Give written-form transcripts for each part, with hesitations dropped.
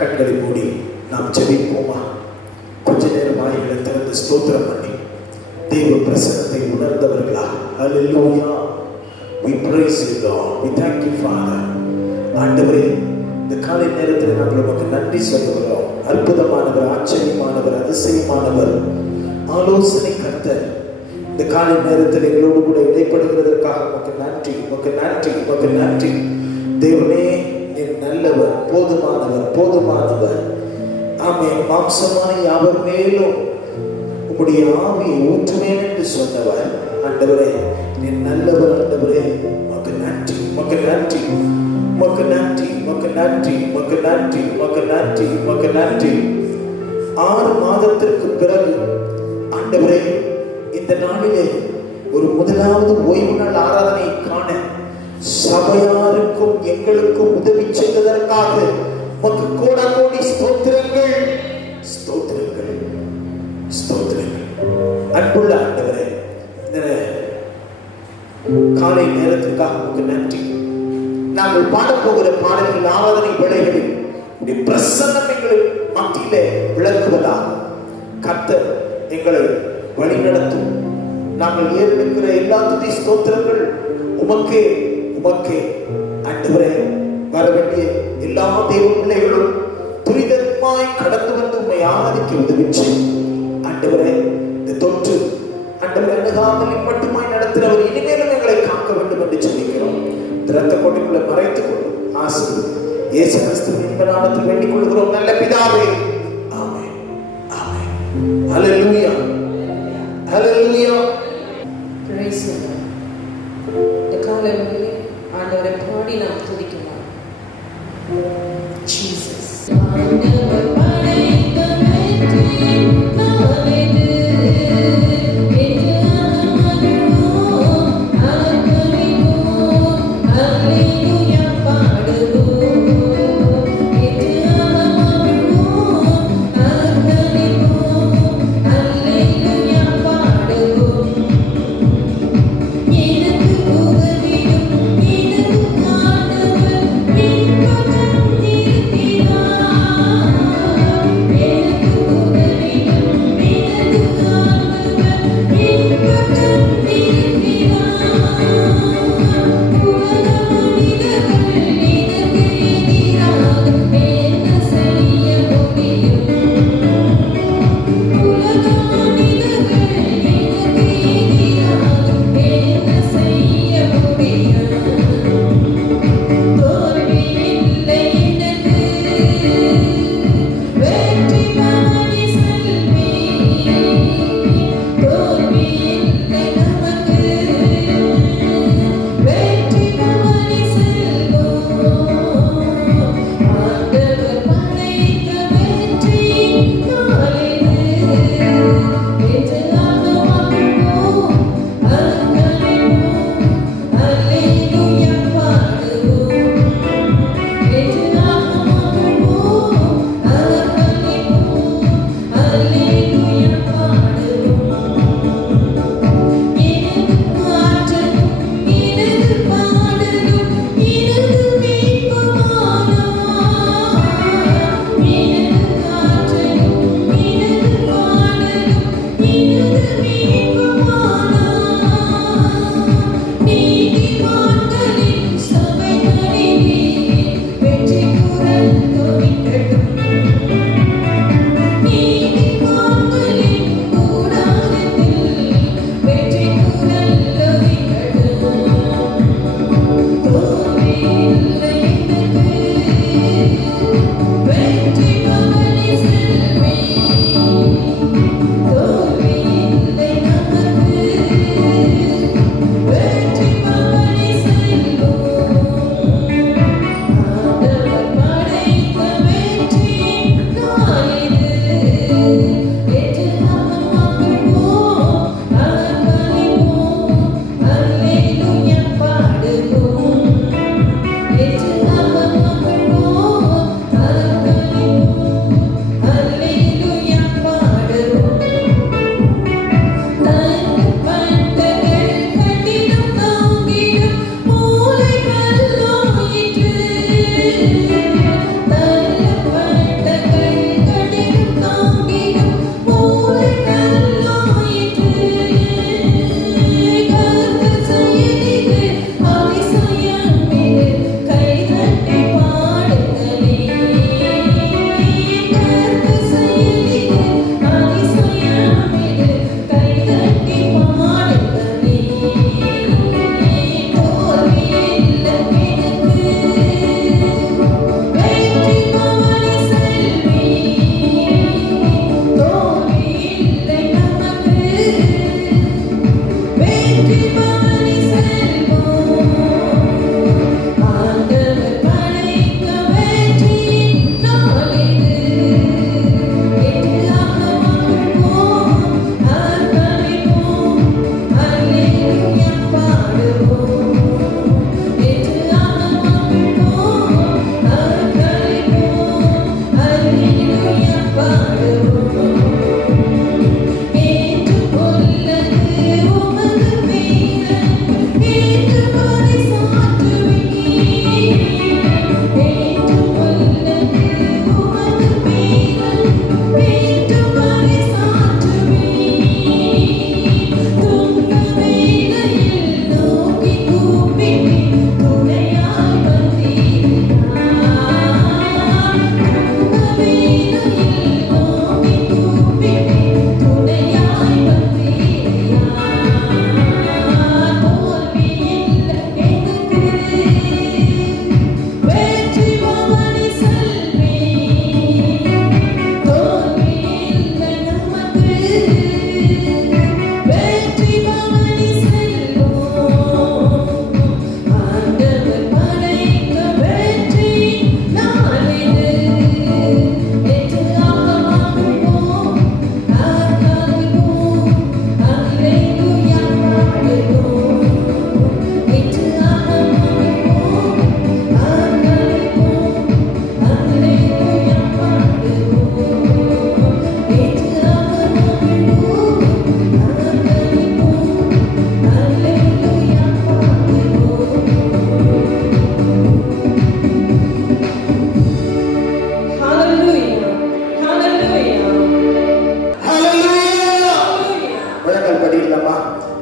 கண்களை மூடி நாம் ஜெபிப்போமா? கொஞ்ச நேரம் வாய்களை திறந்து ஸ்தோத்திரம் பண்ணி தேவ பிரசன்னத்தை உணர்ந்தவர்களா? ஹல்லேலூயா. We praise you Lord. We thank you Father. ஆண்டவரே, இந்த காலை நேரத்தில் நாங்கள் உமக்கு நன்றி சொல்லுகிறோம். அற்புதமானவர், ஆச்சரியமானவர், அதிசயமானவர், ஆலோசனை கர்த்தர். இந்த காலை நேரத்தில் எங்களோடு கூட இடைப்படுகிறதற்காக உமக்கு நன்றி, உமக்கு நன்றி, உமக்கு நன்றி. தேவனே, நீர் நல்லவர், போதுமானவர், போதுமானவர். ஆமென். மாம்சமான யாவர் மேலும் உம்முடைய ஆவியை ஊற்றுவேன் என்று சொன்னவர். ஆண்டவரே, நீர் நல்லவர். ஆண்டவரே, உமக்கு நன்றி, உமக்கு நன்றி, உமக்கு நன்றி, உமக்கு நன்றி, உமக்கு நன்றி, உமக்கு நன்றி, உமக்கு நன்றி. 6 மாதத்திற்கு பிறகு ஆண்டவரே, இந்த நாளிலே ஒரு முதலாவது ஓய்வு நாள் ஆராதனை காண சபையாருக்கும் எங்களுக்கும் உதவி செய்ததற்காக உமக்கு கோடாகோடி ஸ்தோத்திரங்கள், ஸ்தோத்திரங்கள், ஸ்தோத்திரங்கள். அன்புள்ள ஆண்டவரே, இந்த காலை நேரத்திற்காக உமக்கு நன்றி. நாங்கள் பாடப்போகிற பாடல்கள், ஆராதனை வேளைகளில் உடைய பிரசன்னம் எங்கள் மத்தியிலே விளங்குவதாக கர்த்தர் எங்களை வழி நடத்தும். நாங்கள் ஏறெடுக்கிற எல்லா துதி ஸ்தோத்திரங்கள் உமக்கே, உமக்கே. ஆண்டவரே, வர வேண்டிய எல்லா தேவ பிள்ளைகளும் துரிதமாய் கடந்து வந்து உம்மை ஆராதிக்க உதவி செய்யும். ஆண்டவரே, இந்த தொற்று ஆண்டவரே அணுகாமலில் மட்டுமாய் நடத்துகிறவர் இனிமேலும் எங்களை காக்க வேண்டும் என்று சொல்லிக்கிறோம். இரத்த கோட்டைக்குள்ள மறைத்துக் கொள்ளும். ஆசீர்வதி இயேசு கிறிஸ்துவின் இன்ப நாமத்தில் வேண்டிக் கொள்கிறோம் நல்ல பிதாவே. ஆமென், ஆமென். ஹல்லேலூயா, ஹல்லேலூயா. Praise the Lord. இந்த காலையிலே ஆண்டவரை பாடி நாம் துதிக்கலாம். Jesus. ஆண்டவர் படைத்த வெற்றி நாமெது. Hallelujah, பாடுவோம்.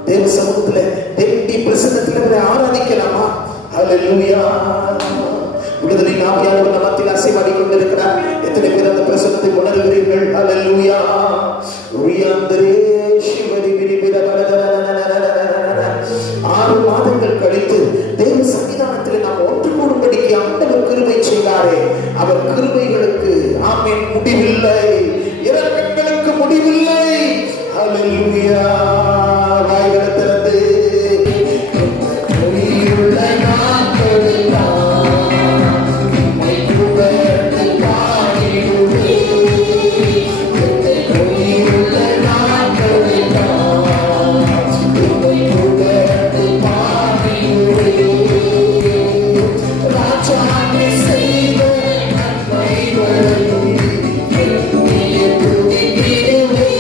தேவ சமூகத்துல தேவனுடைய பிரசன்னத்துல அவரை ஆராதிக்கலாமா? ஹல்லேலூயா. விடுதலை ஆவியானவர் நம்மத்தில் அசைவாடி கொண்டிருக்கிறார். எத்தனை பேர் அந்த பிரசன்னத்தை உணர்கிறீர்கள்? ஹல்லேலூயா. ரியாந்தரே சிவரி விரிபிர வரதரனனனனனனன. 6 மாதங்கள் கழித்து தேவ சன்னிதானத்தில் நாம் ஒன்று கூடும்படிக்கு ஆண்டவர் கிருபை செய்தாரே. அவர் கிருபைகளுக்கு ஆமென் முடிவில்லை, இரக்கங்களுக்கு முடிவில்லை. ஹல்லேலூயா. வாய்களை திறந்து உயிருள்ள நாட்களெல்லாம் உம்மை புகழ்ந்து பாடிடுவேன். உயிருள்ள நாட்களெல்லாம் உம்மை புகழ்ந்து பாடிடுவேன். ராஜா நீ செய்த நன்மைகளை எண்ணிய துதித்திடுவேன்.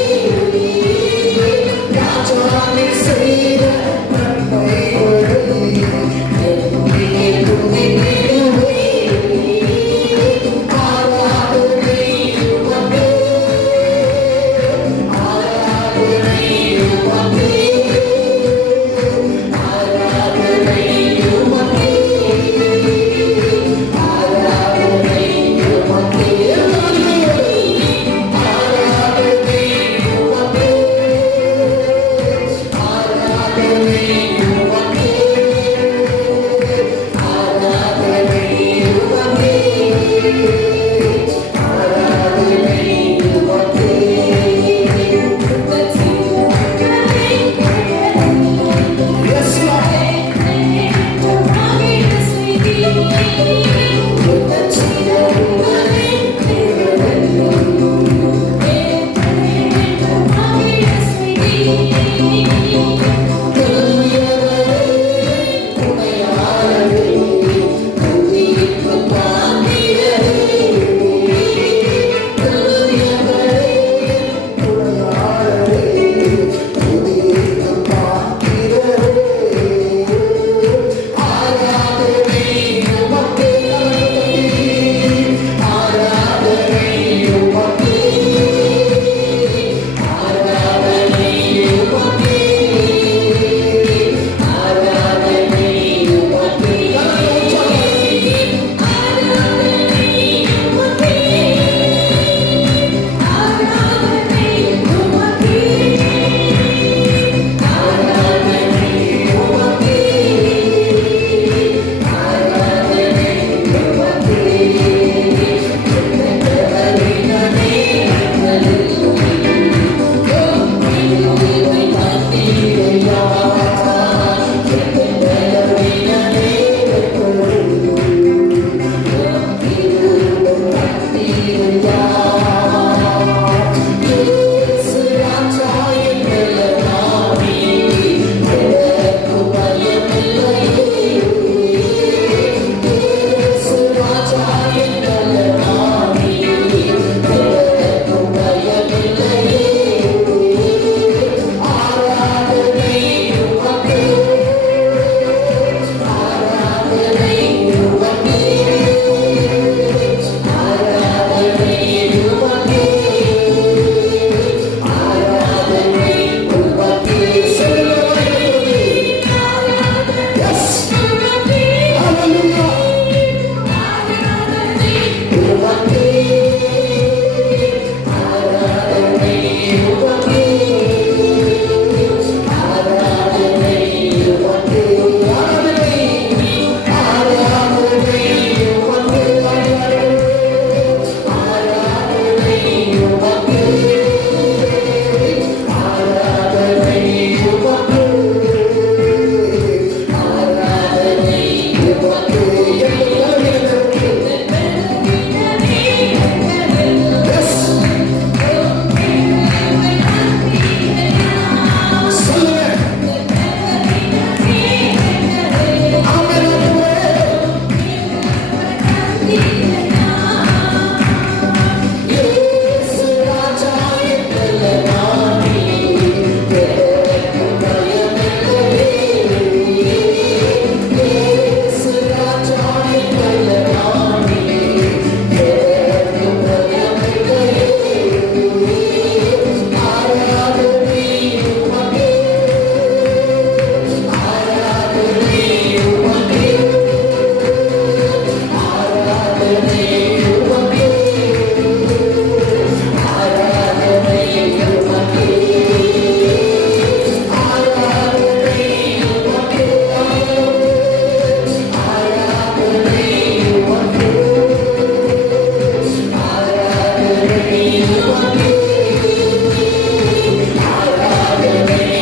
ஆராதனை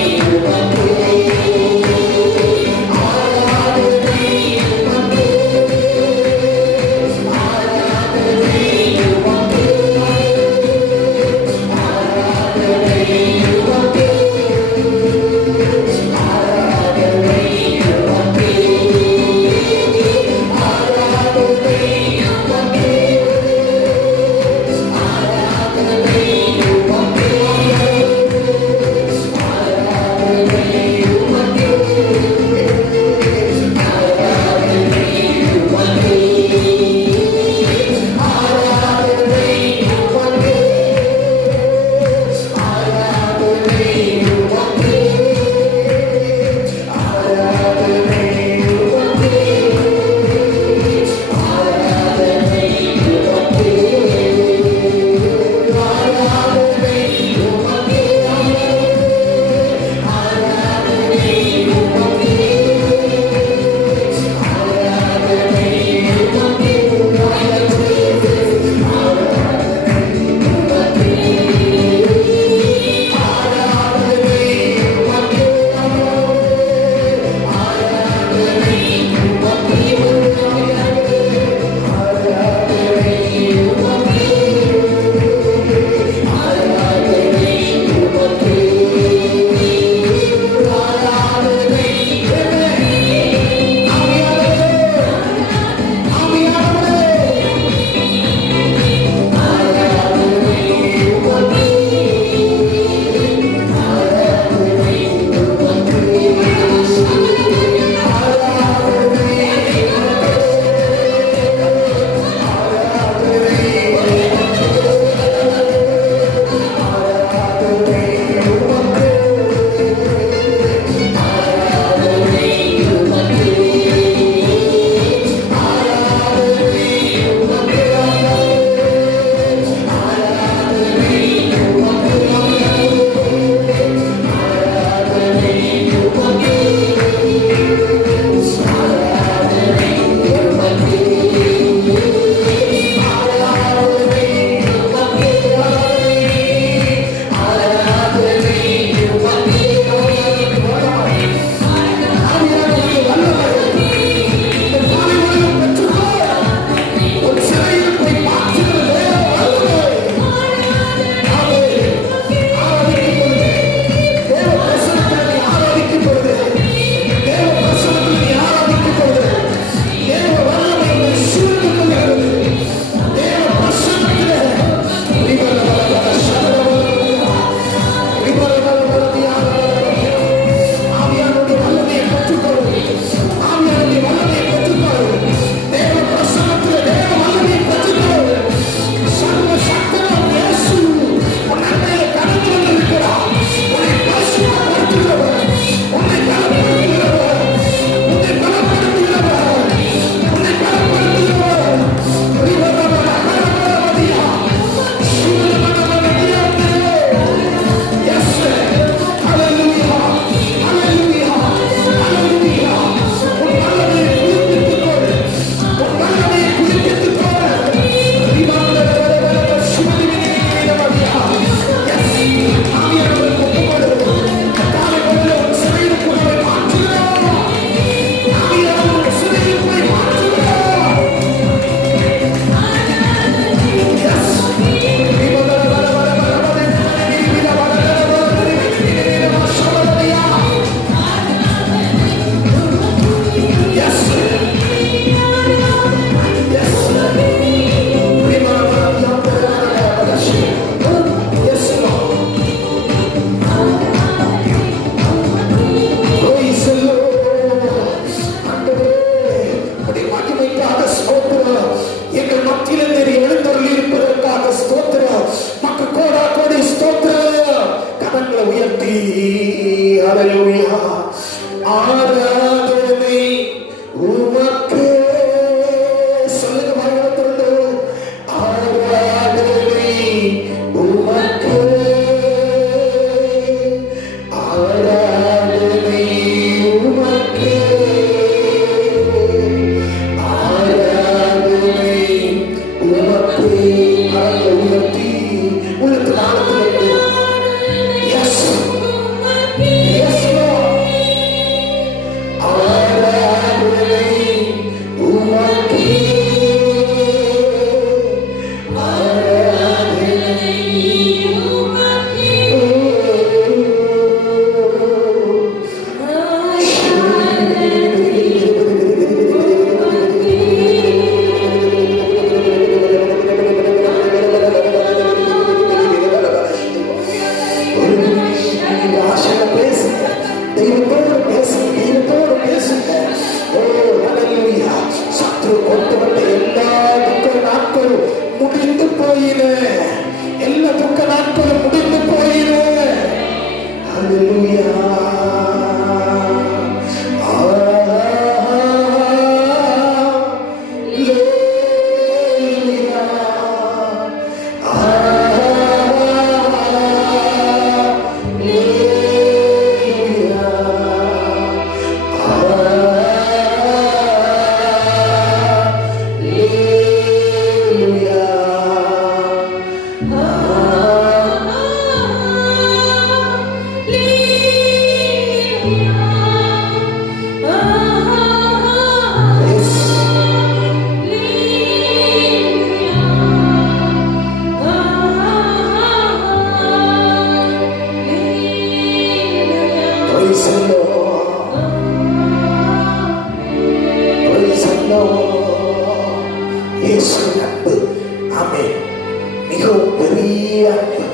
பெரிய அன்பு.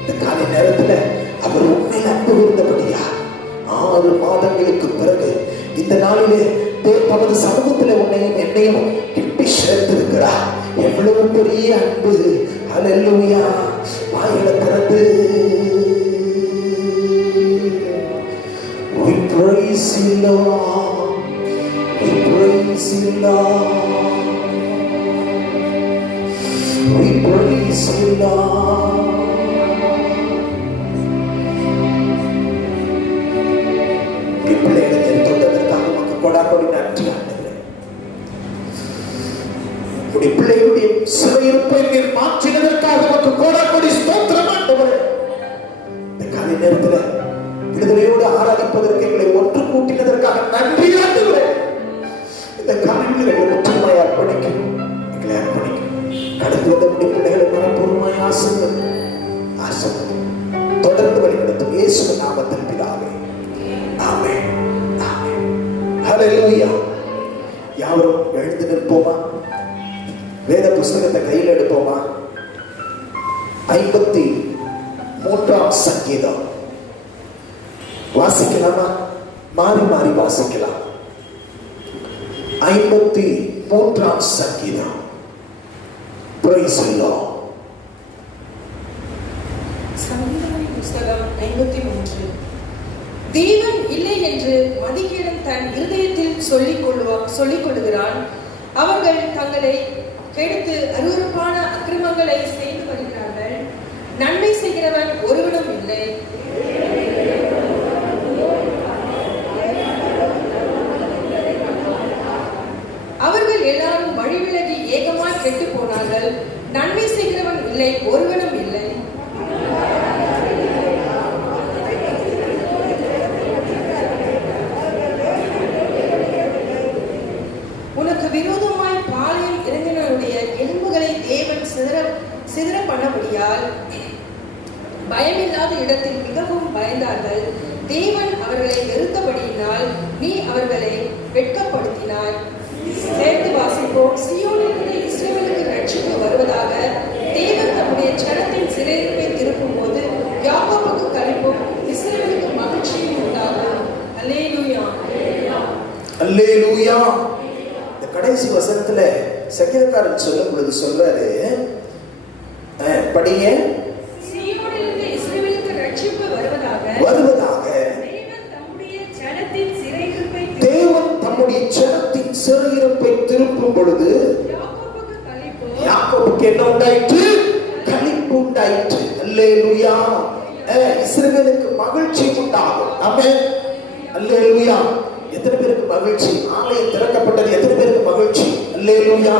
இந்த காலை நேரத்துல அவர் உண்மையில் அன்பு இருந்தபடியா 6 மாதங்களுக்கு பிறகு இந்த நாளிலே தமது சமூகத்துல உன்னையும் என்னையும் கிட்டி சேர்த்திருக்கிறார். எவ்வளவு பெரிய அன்பு. ஹல்லேலூயா. வாயில திறந்து we praise you Lord, we praise you Lord, we praise you Lord. பிள்ளைகளை தொட்டதற்காக உமக்கு கொடாக்கொடி நன்றி ஆண்டவரே. உடைய பிள்ளைகளுடைய சிறையிருப்பை நீர் மாற்றினதற்காக உமக்கு கொடாக்கொடி ஸ்தோத்திரம் ஆண்டவரே. இந்த காலை நேரத்துல விடுதலையோடு ஆராதிப்பதற்கு எங்களை ஒன்று கூட்டினதற்காக நன்றி ஆண்டவரே. இந்த காலையில் எங்களை முற்றுமாய் அர்ப்பணிக்கும், எங்களை அர்ப்பணிக்கும். கடந்து வந்த பிள்ளைகளை மனப்பூர்வமாய் ஆசீர்வதி தொடர்ந்து வழிநடத்தும் இயேசுவின் நாமத்தில் பிதாவே, ஆமென், ஆமென். ஹல்லேலூயா. யாவரும் எழுந்து நிற்போமா? வேத புஸ்தகத்தை கையில் எடுப்போமா? 53ஆம் சங்கீதம் வாசிக்கலாமா? மாறி மாறி வாசிக்கலாம். 53ஆம் சங்கீதம். Praise the Lord. சங்கீதங்களின் புஸ்தகம் 53. தேவன் இல்லை என்று மதிகேடன் தன் இருதயத்தில் சொல்லிக் கொள்கிறான். அவர்கள் தங்களை கெடுத்து அருவருப்பான அக்கிரமங்களை செய்து வருகிறார்கள். நன்மை செய்கிறவன் ஒருவனும் இல்லை. அவர்கள் எல்லாரும் வழிவிலகி ஏகமாய் கெட்டு போனார்கள். நன்மை செய்கிறவன் இல்லை, ஒருவனும் இல்லை. உனக்கு விரோதமாய் பாளையம் இறங்கினருடைய எலும்புகளை தேவன் சிதற பண்ணபடியால் பயமில்லாத இடத்தில் மிகவும் பயந்தார்கள். தேவன் அவர்களை வெறுத்தபடியினால் நீ அவர்களை வெட்கப்படுத்தினாய். சேர்த்து வாசிப்போம். சீயோனிலிருந்து இஸ்ரவேலுக்கு ரட்சிப்பு வருவதாக. தேவன் தம்முடைய ஜனத்தின் சிறையிருப்பை திருப்பும் போது யாக்கோபுக்கு களிப்பும் இஸ்ரவேலுக்கு மகிழ்ச்சியும் உண்டாகும். அல்லேலூயா, அல்லேலூயா. இந்த கடைசி வசனத்துல சங்கீதக்காரன் சொல்லும் பொழுது சொல்றாரு, படிங்க. சீயோனிலிருந்து இஸ்ரவேலுக்கு ரட்சிப்பு வருவதாக. தேவன் தம்முடைய ஜனத்தின் சிறையிருப்பை திருப்பும் பொழுது யாக்கோபுக்கு என்ன உண்டாயிற்று? களிப்பு உண்டாயிற்று. அல்லேலூயா. இஸ்ரவேலுக்கு மகிழ்ச்சி உண்டாகும். ஆமென். அல்லேலூயா. எத்தனை பேருக்கு மகிழ்ச்சி? ஆலயம் திறக்கப்பட்டது எத்தனை பேருக்கு மகிழ்ச்சி? அல்லேலூயா.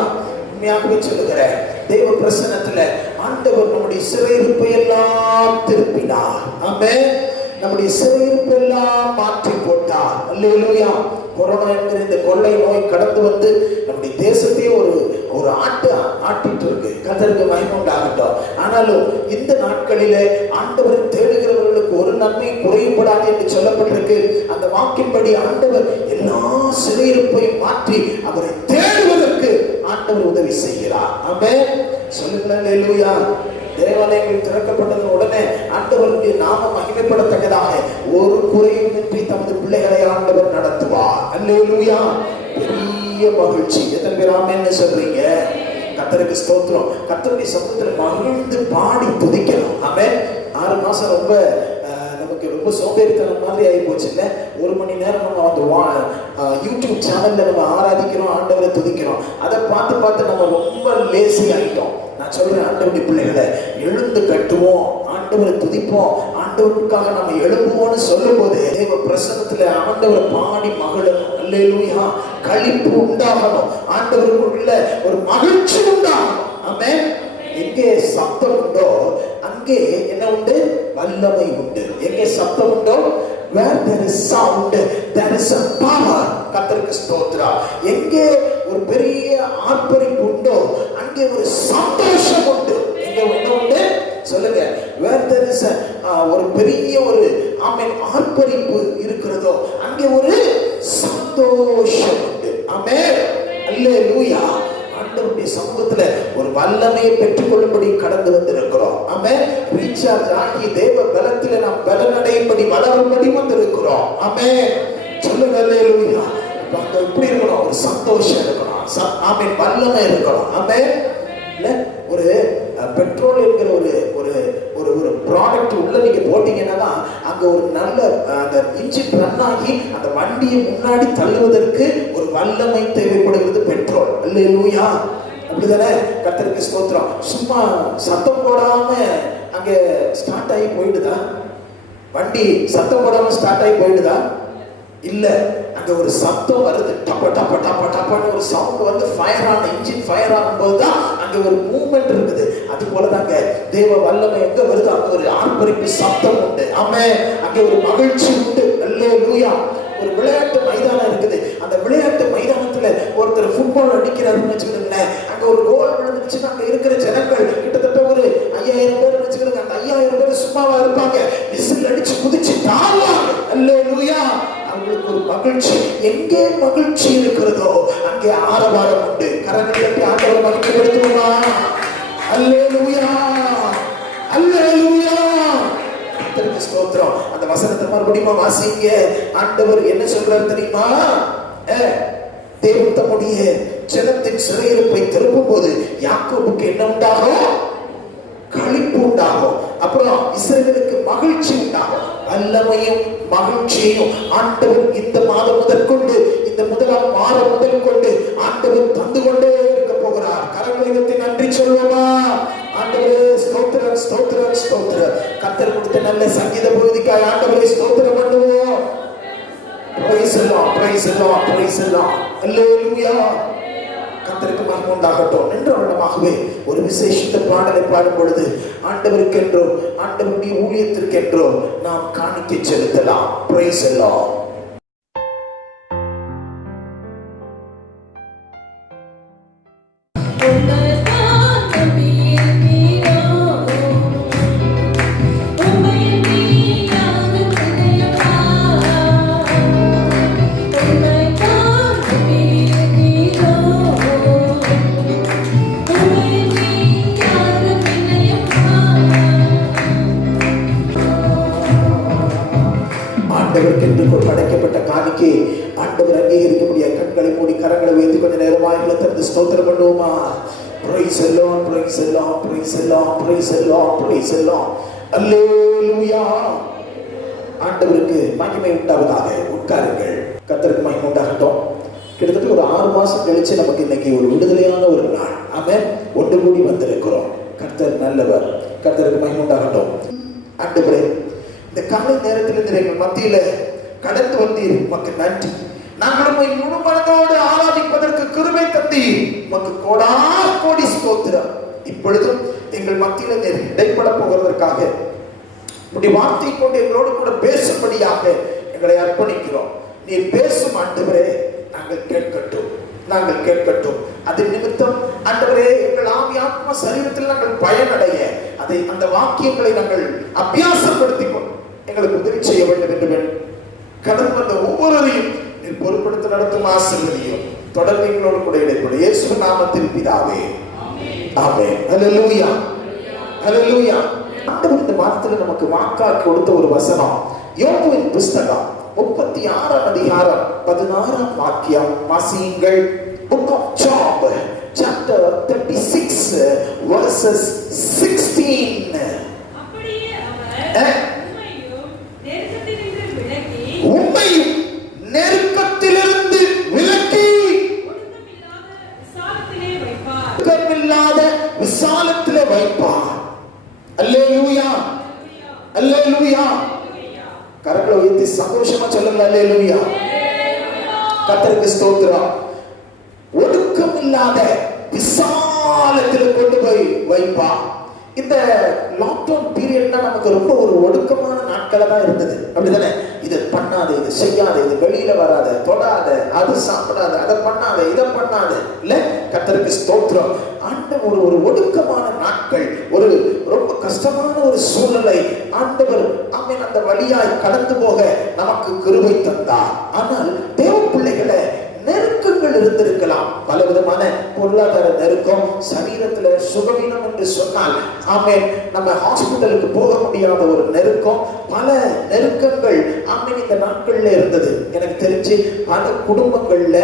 உண்மையாகவே சொல்லுகிறேன், தேவ பிரசன்னத்துல ஆண்டவர் நம்முடைய சிறையிருப்பை எல்லாம் திருப்பினார். ஆமென். நம்முடைய சிறையிருப்பை எல்லாம் மாற்றி போட்டார். அல்லேலூயா. கொரோனா என்கிற இந்த கொள்ளை நோய் கடந்து வந்து நம்முடைய தேசத்தையே ஒரு ஆட்டிட்டு இருக்கு. கர்த்தருக்கு மகிமை உண்டாகட்டும். ஆனாலும் இந்த நாட்களிலே ஆண்டவரை தேடுகிறவர்களுக்கு ஒரு நன்மை குறைபடாது என்று சொல்லப்பட்டிருக்கு. அந்த வாக்கின்படி ஆண்டவர் எல்லா சிறையிருப்பையும் மாற்றி அவரை தேடுவதற்கு ஆண்டவர் உதவி செய்கிறார். ஆமென். சொல்லுங்களேன். அல்லேலூயா. தேவாலயங்கள் திறக்கப்பட்டதன் உடனே ஆண்டவருடைய நாமம் மகிமைப்படத்தக்கதாக ஒரு குறையுமின்றி தமது பிள்ளைகளை ஆண்டவர் நடத்துவார். அல்லேலூயா. பெரிய மகிழ்ச்சி. எத்தனை பேர் ஆமென்னு சொல்றீங்க? கர்த்தருக்கு ஸ்தோத்திரம். கர்த்தருடைய சமூகத்தில் மகிழ்ந்து பாடி துதிக்கணும். ஆமென். 6 மாசம் ரொம்ப நமக்கு ரொம்ப சோம்பேறித்தனம் மாதிரி ஆகி போச்சு இல்ல? 1 மணி நேரம் நம்ம அந்த யூடியூப் சேனல்ல நம்ம ஆராதிக்கிறோம், ஆண்டவரை துதிக்கிறோம். அதை பார்த்து நம்ம ரொம்ப லேசி ஆகிட்டோம். நான் சொல்றேன், ஆண்டவருடைய பிள்ளைகளை எழுந்து கட்டுவோம், ஆண்டவரை துதிப்போம், ஆண்டவருக்காக நம்ம எழுப்புவோம்னு சொல்லும் போது தேவ பிரசன்னத்துல ஆண்டவரை பாடி மகிழணும். அல்லேலூயா. களிப்பு உண்டாகணும். ஆண்டவருக்குள்ள ஒரு மகிழ்ச்சி உண்டாகணும். ஆமென். எங்கே சத்தம் உண்டோ அங்கே என்ன உண்டு? வல்லமை உண்டு. எங்கே சத்தம் உண்டோ, where there is sound there is a power. கர்த்தருக்கு ஸ்தோத்திரம். எங்கே ஒரு பெரிய ஆர்ப்பரிப்பு உண்டோ அங்கே ஒரு சந்தோஷம் உண்டு. எங்கே என்ன உண்டு சொல்லுங்க? where there is ஒரு பெரிய ஒரு ஆமென் ஆர்ப்பரிப்பு இருக்கிறதோ அங்கே ஒரு சந்தோஷம் உண்டு. ஆமென். அல்லேலூயா. ஆண்டவருடைய தேவனுடைய சமூகத்துல ஒரு வல்லமையை பெற்றுக்கொள்ளும்படி கடந்து வந்திருக்கிறோம். ஆமென். ரீசார்ஜ் ஆகி தேவ பலத்திலே நாம் பலனடையும்படி வளரும்படி வந்திருக்கிறோம். ஆமென். சொல்லுங்க அல்லேலூயா. எப்படி இருக்கணும்? ஒரு சந்தோஷம் இருக்கணும். ஆமென். வல்லமை இருக்கணும். ஆமென். இல்ல ஒரு பெட்ரோல் என்கிற ஒரு ஒரு ஒரு ஒரு ப்ராடக்ட் உள்ள நீங்க போட்டீங்கன்னா அங்க ஒரு நல்ல அந்த இன்ஜின் ரன் ஆகி அந்த வண்டியை முன்னாடி தள்ளுவதற்கு ஒரு வல்லமை தேவைப்படுகிறது. பெட்ரோல். அல்லேலூயா. அப்படிதானே? கர்த்தருக்கு ஸ்தோத்திரம். சும்மா சத்தம் போடாம அங்க ஸ்டார்ட் ஆகி போயிடுதா? வண்டி சத்தம் போடாம ஸ்டார்ட் ஆகி போயிடுதா? இல்ல, அங்க ஒரு சத்தம் வருது. டப்ப டப்ப டப்ப டப்பன்னு ஒரு சவுண்ட் வந்து ஃபயர் ஆன இன்ஜின் ஃபயர் ஆகும்போது தான் அங்க ஒரு மூவ்மெண்ட் இருக்குது. அது போலதாங்க தேவ வல்லமை எங்க வருது அங்க ஒரு ஆர்ப்பரிப்பு சத்தம் உண்டு. ஆமென். அங்க ஒரு மகிழ்ச்சி உண்டு. அல்லேலூயா. ஒரு விளையாட்டு மைதானம் இருக்குது. அந்த விளையாட்டு மைதானத்துல ஒருத்தர் ஃபுட்பால் அடிக்கிறாருன்னு வச்சுக்கோங்களேன். அங்க ஒரு கோல் விழுந்துச்சுன்னா அங்க இருக்கிற ஜனங்கள் கிட்டத்தட்ட ஒரு 5000 பேர் வச்சுக்கோங்க. அந்த 5000 பேர் சும்மாவா இருப்பாங்க? விசில் அடிச்சு குதிச்சு தாவாங்க. அல்லேலூயா. அவங்களுக்கு ஒரு மகிழ்ச்சி. எங்கே மகிழ்ச்சி இருக்கிறதோ அங்கே ஆரவாரம் உண்டு. கரங்களை தட்டி ஆண்டவரை மகிமைப்படுத்துவோமா? அல்லேலூயா. அல்லேலூயா. கர்த்தருக்கு ஸ்தோத்திரம். அந்த வசனத்தை மறுபடியும் வாசிங்க. ஆண்டவர் என்ன சொல்றாரு தெரியுமா? தேவன் தம்முடைய ஜனத்தின் சிறையிருப்பை திருப்பும் போது யாக்கோபுக்கு என்ன உண்டாகும்? களிப்பு உண்டாகும். அப்புறம் இஸ்ரவேலுக்கு மகிழ்ச்சி உண்டாகும். வல்லமையும் மகிழ்ச்சியையும் ஆண்டவர் இந்த மாதம் முதற்கொண்டு, இந்த முதலாம் மாதம் முதல் கொண்டு ஆண்டவர் தந்து கொண்டே இருக்க போகிறார். கரங்களை வைத்து நன்றி சொல்லுவோமா? ஆண்டவரே ஸ்தோத்திரம், ஸ்தோத்திரம், ஸ்தோத்திரம். கர்த்தர் கொடுத்த நல்ல சங்கீத பகுதிக்காய் ஆண்டவரை ஸ்தோத்திரம் பண்ணுவோம். Praise the Lord, praise the Lord, praise the Lord. Hallelujah. கர்த்தருக்கு மகிமை உண்டாகட்டும். என்ற வண்ணமாகவே ஒரு விசேஷித்த பாடலை பாடும் பொழுது ஆண்டவருக்கென்றோ ஆண்டவருடைய ஊழியத்திற்கென்றோ நாம் காணிக்கை செலுத்தலாம். Praise the Lord. படைக்கப்பட்ட காணிக்கை ஆண்டவர் அங்கீகரிக்க முடியாது. கண்களை மூடி கரங்களை வைத்து கொஞ்ச நேரம் வாயில திறந்து ஸ்தோத்திரம் பண்ணுவோமா? Praise the Lord, praise the Lord, praise the Lord, praise the Lord, praise the Lord. Hallelujah. ஆண்டவருக்கு மகிமை உண்டாவதாக. உட்காருங்கள். கர்த்தருக்கு மகிமை உண்டாகட்டும். கிட்டத்தட்ட ஒரு 6 மாசம் கழிச்சு நமக்கு இன்னைக்கு ஒரு விடுதலையான ஒரு நாள். ஆமென். ஒன்று கூடி வந்திருக்கிறோம். கர்த்தர் நல்லவர். கர்த்தருக்கு மகிமை உண்டாகட்டும். ஆண்டவரே, இந்த காலை நேரத்தில் எங்கள் மத்தியில கடந்து வந்தீர். உமக்கு நன்றி. நாங்கள் உம்மை முழு மனதோடு ஆராதிப்பதற்கு கிருபை தந்தீர். உமக்கு கோடி ஸ்தோத்திரம். இப்பொழுதும் எங்கள் மத்தியில நீர் இடைப்பட போகிறதற்காக உம்முடைய வார்த்தை கொண்டு எங்களோடு கூட பேசும்படியாக எங்களை அர்ப்பணிக்கிறோம். நீர் பேசும் ஆண்டவரே, நாங்கள் கேட்கட்டும், நாங்கள் கேட்கட்டும். அது நிமித்தம் ஆண்டவரே எங்கள் ஆவி ஆத்ம சரீரத்தில் நாங்கள் பயனடைய அதை அந்த வாக்கியங்களை நாங்கள் அபியாசப்படுத்திக் கொண்டு எங்களுக்கு உதவி செய்ய வேண்டும் என்று கடந்து வந்த ஒவ்வொருவரையும் நீர் பொறுப்படுத்த நடத்தும் ஆசீர்வதியும் தொடர்ந்து எங்களோடு கூட இடைப்படும். இயேசு நாமத்தில் பிதாவே, ஆமென். ஹல்லேலூயா, ஹல்லேலூயா. ஆண்டவர் இந்த மாதத்துல நமக்கு வாக்காக கொடுத்த ஒரு வசனம் யோபுவின் புஸ்தகம் 36 அதிகாரம் 16 வாக்கியம் வாசியுங்கள். Book of Job, chapter 36, verses 16. அப்படியே அவர் உம்மையும் நெருக்கத்திலிருந்து விலக்கி ஒடுக்கமில்லாத விசாலத்திலே வைப்பார். அல்லேலூயா, அல்லேலூயா. கரங்களை உயர்த்தி சந்தோஷமா சொல்லுங்க. அல்லேலூயா. கர்த்தருக்கு ஸ்தோத்திரம். ஒடுக்கமில்லாத விசாலத்தில் கொண்டு போய் வைப்பார். இந்த லாக்டவுன் பீரியட்னா நமக்கு ரொம்ப ஒரு ஒடுக்கமான நாட்களா தான் இருந்தது. அப்படிதானே? இது பண்ணாத, இது செய்யாத, இது வெளியில வராத, தொடாத, அது சாப்பிடாத, அதை பண்ணாத, இதை பண்ணாத. இல்ல, கர்த்தருக்கு ஸ்தோத்திரம். ஆண்டவர் ஒரு ஒடுக்கமான நாட்கள், ஒரு ரொம்ப கஷ்டமான ஒரு சூழ்நிலை ஆண்டவர் ஆமென் அந்த வழியாய் கடந்து போக நமக்கு கிருபை தந்தார். ஆனால் தேவ பிள்ளைகளை நெருக்கங்கள் நெருக்கங்கள் இருந்திருக்கலாம். பலவிதமான பொருளாதார நெருக்கம், சரீரத்துல சுகவீனம் என்று சொன்னால் ஆமென், நம்ம ஹாஸ்பிட்டலுக்கு போக முடியாத ஒரு நெருக்கம், பல நெருக்கங்கள் ஆமென் இந்த நாட்கள்ல இருந்தது. எனக்கு தெரிஞ்சு பல குடும்பங்கள்ல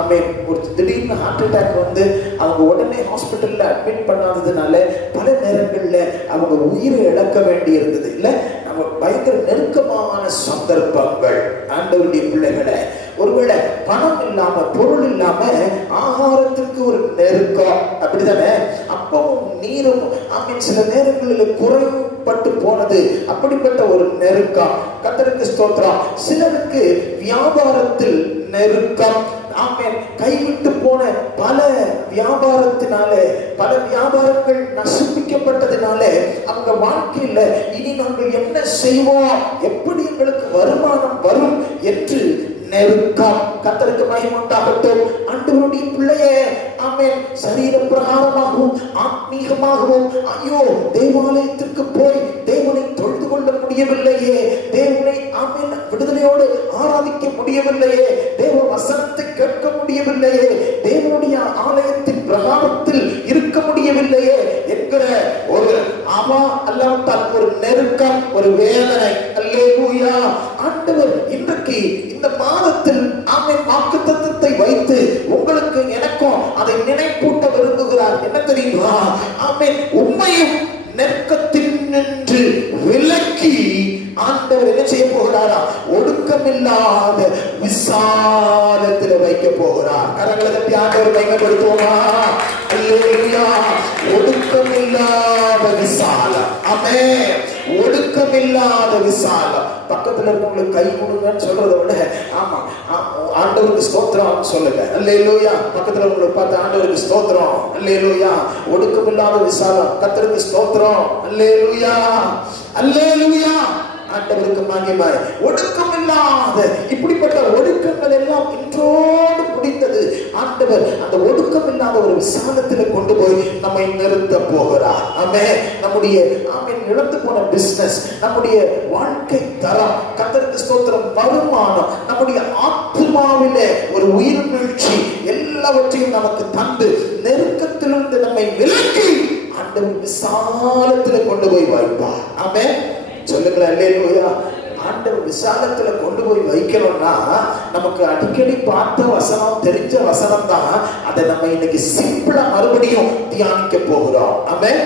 ஆமென் ஒரு திடீர்னு ஹார்ட் அட்டாக் வந்து அவங்க உடனே ஹாஸ்பிட்டல்ல அட்மிட் பண்ணாததுனால பல நேரங்கள்ல அவங்க உயிரை இழக்க வேண்டி இருந்தது. இல்ல நம்ம பயங்கர நெருக்கமான சந்தர்ப்பங்கள். ஆண்டவருடைய பிள்ளைகளை, ஒருவேளை பணம் இல்லாம பொருள் இல்லாம ஆகாரத்துக்கு ஒரு நெருக்கம், அப்படிதானே? அப்பவும் நீரும் ஆமென் சில நேரங்களில் குறைபட்டு போனது, அப்படிப்பட்ட ஒரு நெருக்கம். கர்த்தருக்கு ஸ்தோத்திரம். சிலருக்கு வியாபாரத்தில் நெருக்கம், ஆமென் கைவிட்டு போன பல வியாபாரத்தினாலே, பல வியாபாரங்கள் நசுப்பிக்கப்பட்டதினால அவங்க வாழ்க்கையில இனி நாங்கள் என்ன செய்வோம், எப்படி எங்களுக்கு வருமானம் வரும் என்று நெருக்கம். கர்த்தருக்கு மகிமை உண்டாகட்டும். ஆண்டவருடைய பிள்ளையே, ஆமென் சரீர பிரகாரமாகவும் ஆத்மீகமாகவும் ஐயோ தேவாலயத்திற்கு போய் தேவனை தொழுது கொள்ள முடியவில்லையே, தேவனை ஆமென் விடுதலையோடு ஆராதிக்க முடியவில்லையே, தேவ வசனத்தை கேட்க முடியவில்லையே, தேவனுடைய ஆலயத்தின் பிரகாரத்தில் இருக்க முடியவில்லையே என்கிற ஒரு அல்லாவிட்டால் ஒரு நெருக்கம், ஒரு வேதனை. அல்லேலூயா. ஆண்டவர் இன்றைக்கு இந்த மாதத்தில் ஆமென் வாக்குத்தத்தத்தை வைத்து உங்களுக்கு எனக்கும் அதை நினைப்பூட்ட விரும்புகிறார். என்ன தெரியுமா? ஆமென் உண்மையும் நெருக்கத்தில் நின்று விலக்கி ஆண்டவர் என்ன செய்ய போகிறாரா? ஒடுக்கமில்லாத விசாலத்தில் வைக்க போகிறார். கரங்களை தட்டி ஆண்டவர் மகிமைப்படுத்துவோமா? அல்லேலூயா. ஒடுக்கமில்லாத விசாலம். ஆமென். ஒடுக்கமில்லாத விசாலம். பக்கத்துல இருக்கவங்களுக்கு கை கொடுங்கன்னு சொல்றதை விட ஆமா ஆண்டவருக்கு ஸ்தோத்திரம் சொல்லுங்க. அல்லேலூயா. பக்கத்துல உங்களுக்கு பார்த்து ஆண்டவருக்கு ஸ்தோத்திரம். அல்லேலூயா. ஒடுக்கமில்லாத விசாலம். கர்த்தருக்கு ஸ்தோத்திரம். அல்லேலூயா. அல்லேலூயா. ஆண்டவருக்கு மகிமை. ஒடுக்கமில்லாத இப்படிப்பட்ட ஒடுக்கங்கள் எல்லாம் இன்றோடு முடிந்தது. ஆண்டவர் அந்த ஒடுக்கமில்லாத ஒரு விசாலத்தில் கொண்டு போய் நம்மை நிறுத்த போகிறார். ஆமென். நம்முடைய ஆமென் இழந்து போன பிசினஸ், நம்முடைய வாழ்க்கை தரம், கர்த்தருக்கு ஸ்தோத்திரம், வருமானம், நம்முடைய ஆத்மாவிலே ஒரு உயிர் மீழ்ச்சி எல்லாவற்றையும் நமக்கு தந்து நெருக்கத்திலிருந்து நம்மை விலக்கி ஆண்டவர் விசாலத்தில் கொண்டு போய் வைப்பார். ஆமென். சொல்லுங்களேன். அல்லேலூயா. ஆண்டவர் விசாலத்துல கொண்டு போய் வைக்கணும்னா நமக்கு அடிக்கடி பார்த்த வசனம், தெரிஞ்ச வசனம் தான். அதை நம்ம இன்னைக்கு சிம்பிளா மறுபடியும் தியானிக்க போகிறோம். ஆமென்.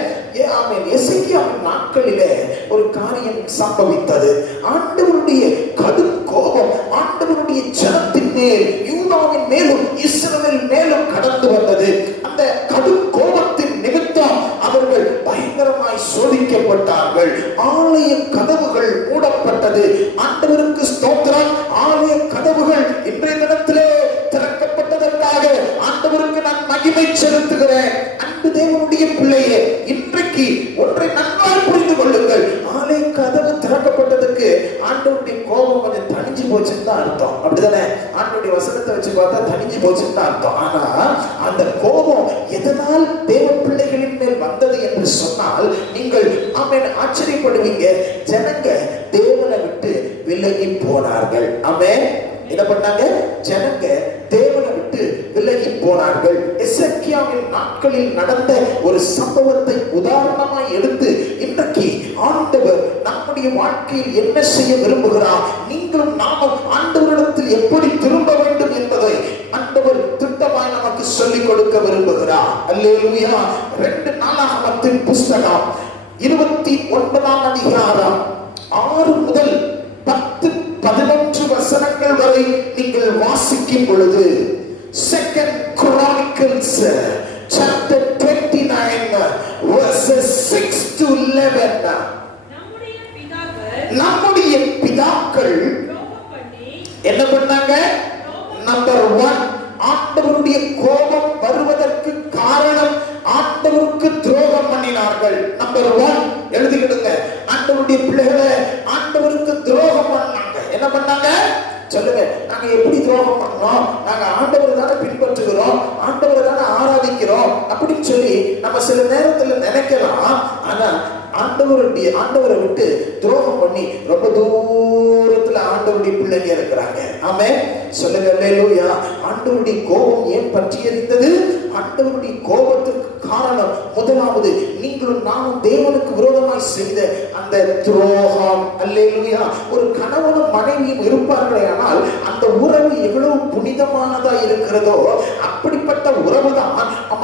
எசேக்கியாவின் நாட்களிலே ஒரு காரியம் சம்பவித்தது. ஆண்டவருடைய கடும் கோபம் ஆண்டவருடைய ஜனத்தின் மேல், யூதாவின் மேலும் இஸ்ரவேல் மேலும் கடந்து வந்தது. அந்த கடும் கோபத்தின் நிமித்தம் அவர்கள் பயங்கரமாய் சோதிக்கப்பட்டார்கள். ஆலய கதவுகள் மூடப்பட்டது. ஆண்டவருக்கு ஸ்தோத்திரம். ஆலய கதவுகள் இன்றைய தினத்திலே திறக்கப்பட்டதற்காக ஆண்டவருக்கு நான் மகிமை செலுத்துகிறேன். அன்பு தேவனுடைய பிள்ளையே, இன்றைக்கு ஒன்றை நன்றாக புரிந்து கொள்ளுங்கள். ஆலய கதவு திறக்கப்பட்டதுக்கு ஆண்டவருடைய கோபம் கொஞ்சம் தணிஞ்சு போச்சுன்னு தான் அர்த்தம். அப்படிதானே? ஆண்டவருடைய வசனத்தை வச்சு பார்த்தா தணிஞ்சு போச்சுன்னு தான் அர்த்தம். ஆனா அந்த கோபம் எதனால் தேவ பிள்ளைகளின் மேல் வந்தது என்று சொன்னால் நீங்கள் ஆமென் ஆச்சரியப்படுவீங்க. ஜனங்க தேவனை விட்டு விலகி போனார்கள். ஆமென். என்ன பண்ணாங்க? ஜனங்க தேவனை விட்டு விலகி போனார்கள். எசேக்கியாவின் நாட்களில் நடந்த ஒரு சம்பவத்தை உதாரணமாய் எடுத்து இன்றைக்கு ஆண்டவர் நம்முடைய வாழ்க்கையில் என்ன செய்ய விரும்புகிறார், நீங்களும் நாமும் ஆண்டவரிடத்தில் எப்படி திரும்ப வேண்டும் என்பதை ஆண்டவர் திட்டமாய் நமக்கு சொல்லிக் கொடுக்க விரும்புகிறார். அல்லேலூயா. 2 நாளாகமத்தின் புஸ்தகம் 29ஆம் அதிகாரம் 6 முதல் 10-11 வசனங்கள் வரை நீங்கள் வாசிக்கும் பொழுது, 2 Chronicles chapter 29 verses 6 to 11, நம்முடைய பிதாக்கள் என்ன பண்ணாங்க? நம்பர் 1, ஆண்டவருடைய கோபம் வருவதற்கு காரணம் ஆண்டவருக்கு துரோகம் பண்ணினார்கள். நம்பர் 1 எழுதிக்கிடுங்க. ஆண்டவருடைய பிள்ளைகளை ஆண்டவருக்கு துரோகம் பண்ணாங்க. என்ன பண்ணாங்க? சொல்லுங்க. நாங்க எப்படி துரோகம் பண்ணோம்? நாங்க ஆண்டவரை தானே பின்பற்றுகிறோம், ஆண்டவரை தானே ஆராதிக்கிறோம் அப்படின்னு சொல்லி நம்ம சில நேரத்துல நினைக்கலாம். ஆனா ஆண்டவரை விட்டு துரோகம் பண்ணி ரொம்ப தூரத்துல ஆண்டவருடைய பிள்ளைங்க இருக்கிறாங்க. ஆமென். சொல்லுங்க அல்லேலூயா. ஆண்டவருடைய கோபம் ஏன் பற்றி எரிந்தது? ஆண்டவருடைய கோபத்துக்கு காரணம் முதலாவது நீங்களும் நானும் தேவனுக்கு விரோதமாய் செய்த அந்த துரோகம். அல்லேலூயா. ஒரு கணவனும் மனைவியும் இருப்பார்களே ஆனால் அந்த உறவு எவ்வளவு புனிதமானதா இருக்கிறதோ அப்படிப்பட்ட உறவு தான்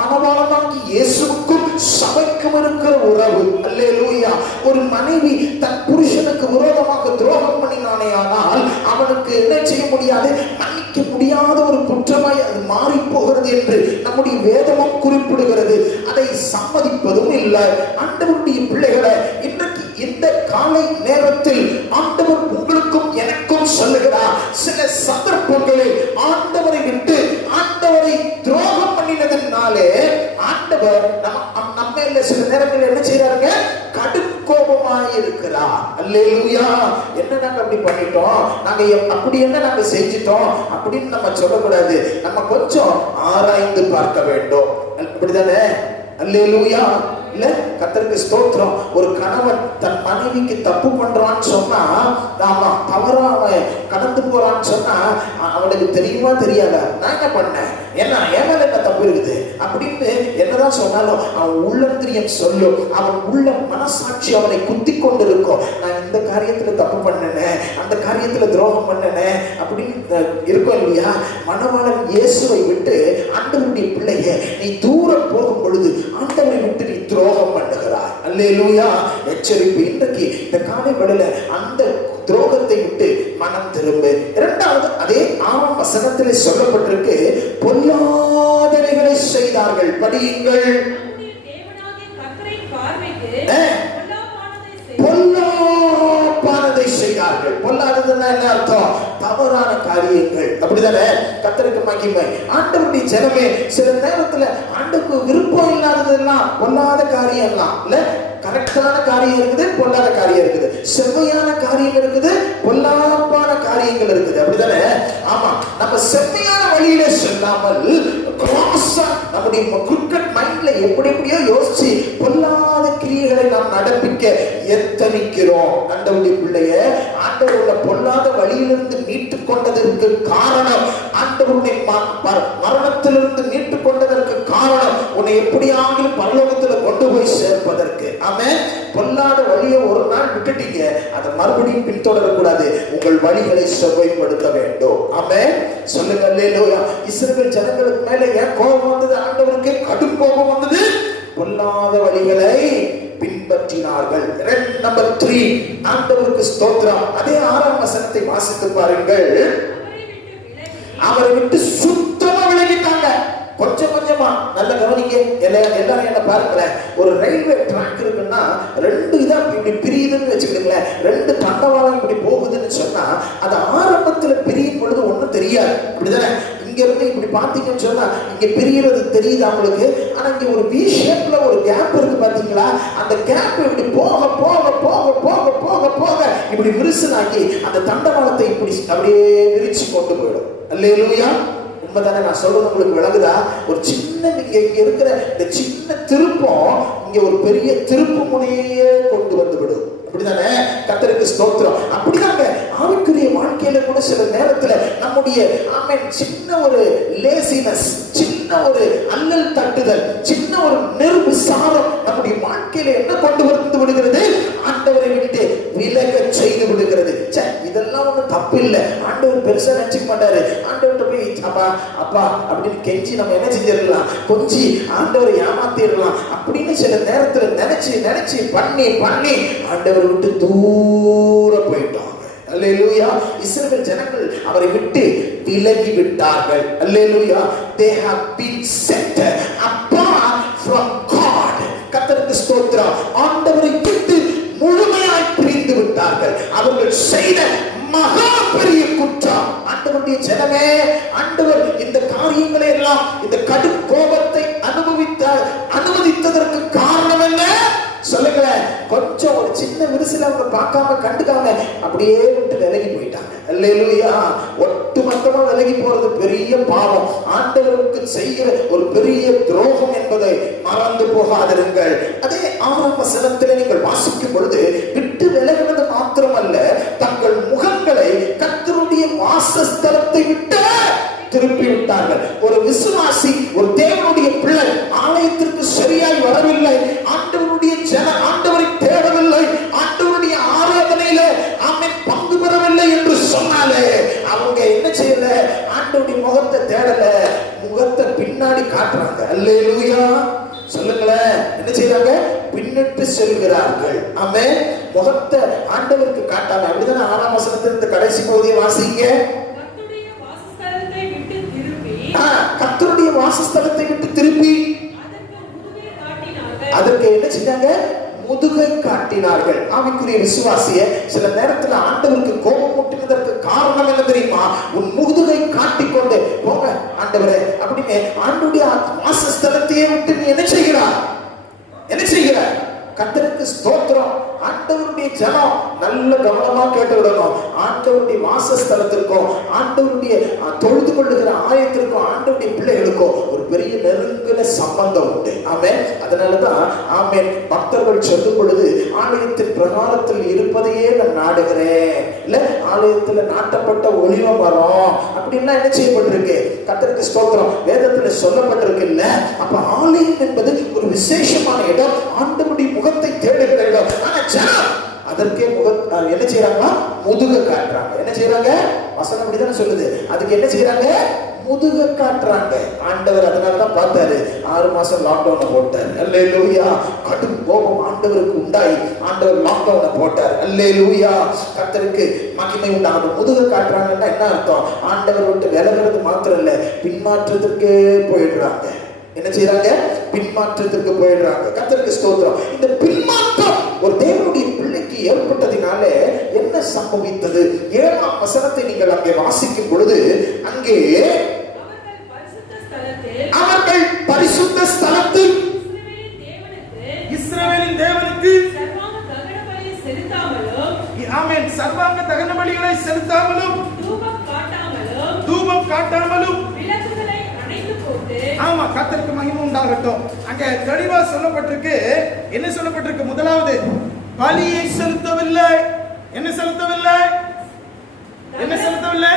மணவாளனாகி இயேசுவுக்கும் சபைக்கும் இருக்கிற உறவு. அல்லேலூயா. ஒரு மனைவி தன் புருஷனுக்கு விரோதமாக துரோகம் பண்ணினானே ஆனால் அவனுக்கு என்ன செய்ய முடியாது? மன்னிக்க முடியாத ஒரு குற்றமாய் அது மாறி போகிறது என்று நம்முடைய வேதமும் குறிப்பிடுகிறது. அதை சம்மதிப்பதும் இல்லை. ஆண்டவருடைய பிள்ளைகளை இன்றைக்கு இந்த காலை நேரத்தில் ஆண்டவர் உங்களுக்கும் எனக்கும் சொல்லுகிறார், சில சந்தர்ப்பங்களில் ஆண்டவரை விட்டு ஆண்டவரை துரோகம் பண்ணினதுனாலே ஆண்டவர் நம்ம சில நேரங்களில் என்ன செய்யறாருங்க? கடும் கோபமாய் இருக்கிறார். அல்லேலூயா. என்ன நாங்க அப்படி பண்ணிட்டோம், நாங்க அப்படி என்ன நாங்க செஞ்சிட்டோம் அப்படின்னு நம்ம சொல்லக்கூடாது. நம்ம கொஞ்சம் ஆராய்ந்து பார்க்க வேண்டும். அப்படிதானே? அல்லேலூயா. இல்ல, கர்த்தருக்கு ஸ்தோத்திரம். ஒரு கணவன் தன் மனைவிக்கு தப்பு பண்றான்னு சொன்னா, ஆமா தவறா அவன் கடந்து போறான்னு சொன்னா அவனுக்கு தெரியுமா தெரியாதா? நான் என்ன பண்ணேன், என்ன என் மேல என்ன தப்பு இருக்குது அப்படின்னு என்னதான் சொன்னாலும் அவன் உள்ளந்திரியம் சொல்லும். அவன் உள்ள மனசாட்சி அவனை குத்தி கொண்டு இருக்கும். நான் இந்த காரியத்துல தப்பு பண்ணனேன், அந்த காரியத்துல துரோகம் பண்ணனேன் அப்படின்னு இருக்கும் இல்லையா? மணவாளன் இயேசுவை விட்டு ஆண்டவருடைய பிள்ளைய நீ தூரம் போகும் பொழுது ஆண்டவரை விட்டு நீ துரோகம் பண்ணுகிறாய். அல்லேலூயா. எச்சரிப்பு. இன்றைக்கு இந்த காலை வேளையில அந்த துரோகத்தை விட்டு மனம் திரும்ப. இரண்டாவது, அதே 6ஆம் வசனத்திலே சொல்லப்பட்டிருக்கு, பொல்லாதவைகளை செய்தார்கள். படியுங்கள். பொல்லாப்பானதை செய்தார்கள். பொல்லாததுன்னா என்ன அர்த்தம்? தவறான காரியங்கள். அப்படிதானே? கர்த்தருக்கு மகிமை. ஆண்டவருடைய ஜனமே சில நேரத்துல ஆண்டவருக்கு விருப்பம் இல்லாததெல்லாம் பொல்லாத காரியம் எல்லாம் இல்ல, கரெக்டான காரியம் இருக்குது, பொல்லாத காரியம் இருக்குது, செம்மையான காரியம் இருக்குது, பொல்லாப்பான காரியங்கள் இருக்குது. அப்படிதானே? ஆமா. நம்ம செம்மையான வழியில செல்லாமல் நம்முடைய குட்கட் மைண்ட்ல எப்படி எப்படியோ யோசிச்சு பொல்லாத கிரியைகளை நாம் நடப்பிக்க எத்தனிக்கிறோம். ஆண்டவருடைய பிள்ளைய ஆண்டவருடைய பொல்லாத வழியிலிருந்து மீட்டு கொண்டதற்கு காரணம், ஆண்டவருடைய மரணத்திலிருந்து மீட்டு கொண்டதற்கு காரணம் உன்னை எப்படியாவது பரலோகத்துல கொண்டு போய் சேர்ப்பதற்கு. ஆமென். பொல்லாத வழியை ஒரு நாள் விட்டுட்டீங்க, அதை மறுபடியும் பின்தொடரக்கூடாது. உங்கள் வழிகளை செவ்வாய்ப்படுத்த வேண்டும். ஆமென். சொல்லுங்க அல்லேலூயா. இஸ்ரவேல் ஜனங்களுக்கு மேல ஏன் கோபம் வந்தது? ஆண்டவருக்கு கடும் கோபம் வந்தது. பொல்லாத வழிகளை பின்பற்றினார்கள். நம்பர் 3, ஆண்டவருக்கு ஸ்தோத்திரம். அதே 6ஆம் வசனத்தை வாசித்து பாருங்கள். அவரை விட்டு சுத்தமா விலகிட்டாங்க. கொஞ்சம் கொஞ்சமா நல்ல கவனிங்க. எல்லாரும் என்ன பாருங்களேன், ஒரு ரயில்வே ட்ராக் இருக்குன்னா 2 இதா இப்படி பிரியுதுன்னு வச்சுக்கிடுங்களேன். 2 தண்டவாளம் இப்படி போகுதுன்னு சொன்னா அது ஆரம்பத்துல பிரியும் பொழுது ஒண்ணும் தெரியாது. அப்படிதானே? இங்க இருந்து இப்படி பாத்தீங்கன்னு சொன்னா இங்க பிரியறது தெரியுது அவங்களுக்கு. ஆனா இங்க ஒரு வி ஷேப்ல ஒரு கேப் இருக்கு பாத்தீங்களா? அந்த கேப் இப்படி போக போக போக போக போக போக இப்படி விரிசலாக்கி அந்த தண்டவாளத்தை இப்படி அப்படியே விரிச்சு கொண்டு போயிடும். அல்லேலூயா. உண்மைதானே? நான் சொல்றது உங்களுக்கு விளங்குதா? ஒரு சின்ன இங்க இருக்கிற இந்த சின்ன திருப்பம் இங்க ஒரு பெரிய திருப்பு முனையே கொண்டு வந்து விடும். அப்படிதானே? கர்த்தருக்கு ஸ்தோத்திரம். அப்படிதாங்க ஆவிக்குரிய வாழ்க்கையில கூட சில நேரத்துல நம்முடைய சின்ன ஒரு லேசினஸ், சின்ன ஒரு அல்லல் தட்டுதல், சின்ன ஒரு நிர்விசாரம் நம்முடைய வாழ்க்கையில என்ன கொண்டு வந்து விடுகிறது? ஆண்டவரை விட்டு விலக செய்து விடுகிறது. இதெல்லாம் ஒண்ணு தப்பு இல்லை, ஆண்டவர் பெருசா நினைச்சுக்க மாட்டாரு. ஆண்டவர்கிட்ட போய் அப்பா அப்பா அப்படின்னு கெஞ்சி நம்ம என்ன செஞ்சிடலாம், கொஞ்சி ஆண்டவரை ஏமாத்திடலாம் அப்படின்னு சில நேரத்துல நினைச்சு நினைச்சு பண்ணி பண்ணி ஆண்டவரை விட்டு தூர போயிட்டாங்க. அல்லேலூயா. இஸ்ரவேல் ஜனங்கள் அவரை விட்டு விலகி விட்டார்கள். அல்லேலூயா. they have been set apart from God. கர்த்தருக்கு ஸ்தோத்திரம். ஆண்டவரை விட்டு முழுமையாய் பிரிந்து விட்டார்கள். அவர்கள் செய்த மகா பெரிய குற்றம். ஆண்டவருடைய ஜனமே, ஆண்டவர் இந்த காரியங்களை எல்லாம், இந்த கடும் கோபத்தை அனுமதித்ததற்கு காரணம் என்ன சொல்லுங்களேன். கொஞ்சம் ஒரு சின்ன விரிசல அவங்க பார்க்காம கண்டுக்காம அப்படியே விட்டு விலகி போயிட்டாங்க. அல்லேலூயா. ஒட்டுமொத்தமா விலகி போறது பெரிய பாவம், ஆண்டவருக்கு செய்கிற ஒரு பெரிய துரோகம் என்பதை மறந்து போகாதிருங்கள். அதே 6ஆம் வசனத்தில் நீங்கள் வாசிக்கும் பொழுது விட்டு விலகினது மாத்திரமல்ல, தங்கள் முகங்களை ஆண்டவருடைய முகத்தை தேடல, முகத்தை பின்னாடி காட்டுறாங்க. அல்லேலூயா சொல்லுங்களேன். என்ன செய்றாங்க? பின்னிட்டு செல்கிறார்கள். ஆமென். முகத்தை ஆண்டவருக்கு காட்டாம. அப்படிதானே 6ஆம் வசனத்திலிருந்து கடைசி பகுதியை வாசிங்க. கர்த்தருடைய வாசஸ்தலத்தை விட்டு திருப்பி கர்த்தருடைய வாசஸ்தலத்தை விட்டு திருப்பி அதற்கு என்ன செஞ்சாங்க? முதுகை காட்டினார்கள். ஆவிக்குரிய விசுவாசிய, சில நேரத்துல ஆண்டவருக்கு கோபம் முட்டினதற்கு காரணம் என்ன தெரியுமா? உன் முதுகை காட்டிக்கொண்டு போங்க ஆண்டவரே அப்படின்னு ஆண்டவருடைய வாசஸ்தலத்தையே விட்டு நீ என்ன செய்கிறார்? என்ன செய்கிற? கர்த்தருக்கு ஸ்தோத்திரம். ஆண்டவருடைய ஜனம் நல்ல கவனமா கேட்டு விடணும். ஆண்டவருடைய வாசஸ்தலத்திற்கும் ஆண்டவருடைய தொழுது கொள்ளுகிற ஆலயத்திற்கும் ஆண்டவருடைய பிள்ளைகளுக்கும் ஒரு பெரிய நெருங்கின சம்பந்தம் உண்டு. ஆமென். அதனாலதான் ஆமென் பக்தர்கள் சொல்லும் பொழுது ஆலயத்தின் பிரகாரத்தில் இருப்பதையே நான் நாடுகிறேன், இல்ல ஆலயத்துல நாட்டப்பட்ட ஒலிவ மரம் அப்படின்னா என்ன செய்யப்பட்டிருக்கு? கர்த்தருக்கு ஸ்தோத்திரம் வேதத்துல சொல்லப்பட்டிருக்கு. இல்ல அப்ப ஆலயம் என்பது ஒரு விசேஷமான இடம், ஆண்டவருடைய முகத்தை தேடுகிற இடம். ஆனா ஜனம் அதற்கே என்ன செய்யறாங்க? முதுக காட்டுறாங்க. என்ன செய்யறாங்க? வசனம் அப்படிதானே சொல்லுது. அதுக்கு என்ன செய்யறாங்க? முதுக காட்டுறாங்க. ஆண்டவர் அதனாலதான் பார்த்தாரு, 6 மாசம் லாக்டவுனை போட்டார். அல்லேலூயா. கடும் கோபம் ஆண்டவருக்கு உண்டாயி ஆண்டவர் லாக்டவுனை போட்டார். அல்லேலூயா. கர்த்தருக்கு மகிமை உண்டாகும். முதுக காட்டுறாங்கன்னா என்ன அர்த்தம்? ஆண்டவர் விட்டு விலகிறது மாத்திரம் இல்ல, பின்மாற்றத்திற்கே போயிடுறாங்க. என்ன செய்யறாங்க? பின்மாற்றத்திற்கு போயிடுறாங்க. கர்த்தருக்கு ஸ்தோத்திரம். இந்த பின்மாற்றம் ஒரு தேவனுடைய பிள்ளைக்கு ஏற்பட்டதினால என்ன சம்பவித்தது? 7ஆம் வசனத்தை நீங்கள் அங்கே வாசிக்கும் பொழுது அங்கே அவர்கள் பரிசுத்த ஸ்தலத்தில் இஸ்ரவேலின் தேவனுக்கு ஆமென் சர்வாங்க தகன பலிகளை செலுத்தாமலும் தூபம் காட்டாமலும் ஆமா கர்த்தருக்கு மகிமை உண்டாகட்டும். அங்க தெளிவா சொல்லப்பட்டிருக்கு. என்ன சொல்லப்பட்டிருக்கு? முதலாவது பலியை செலுத்தவில்லை. என்ன செலுத்தவில்லை? என்ன செலுத்தவில்லை?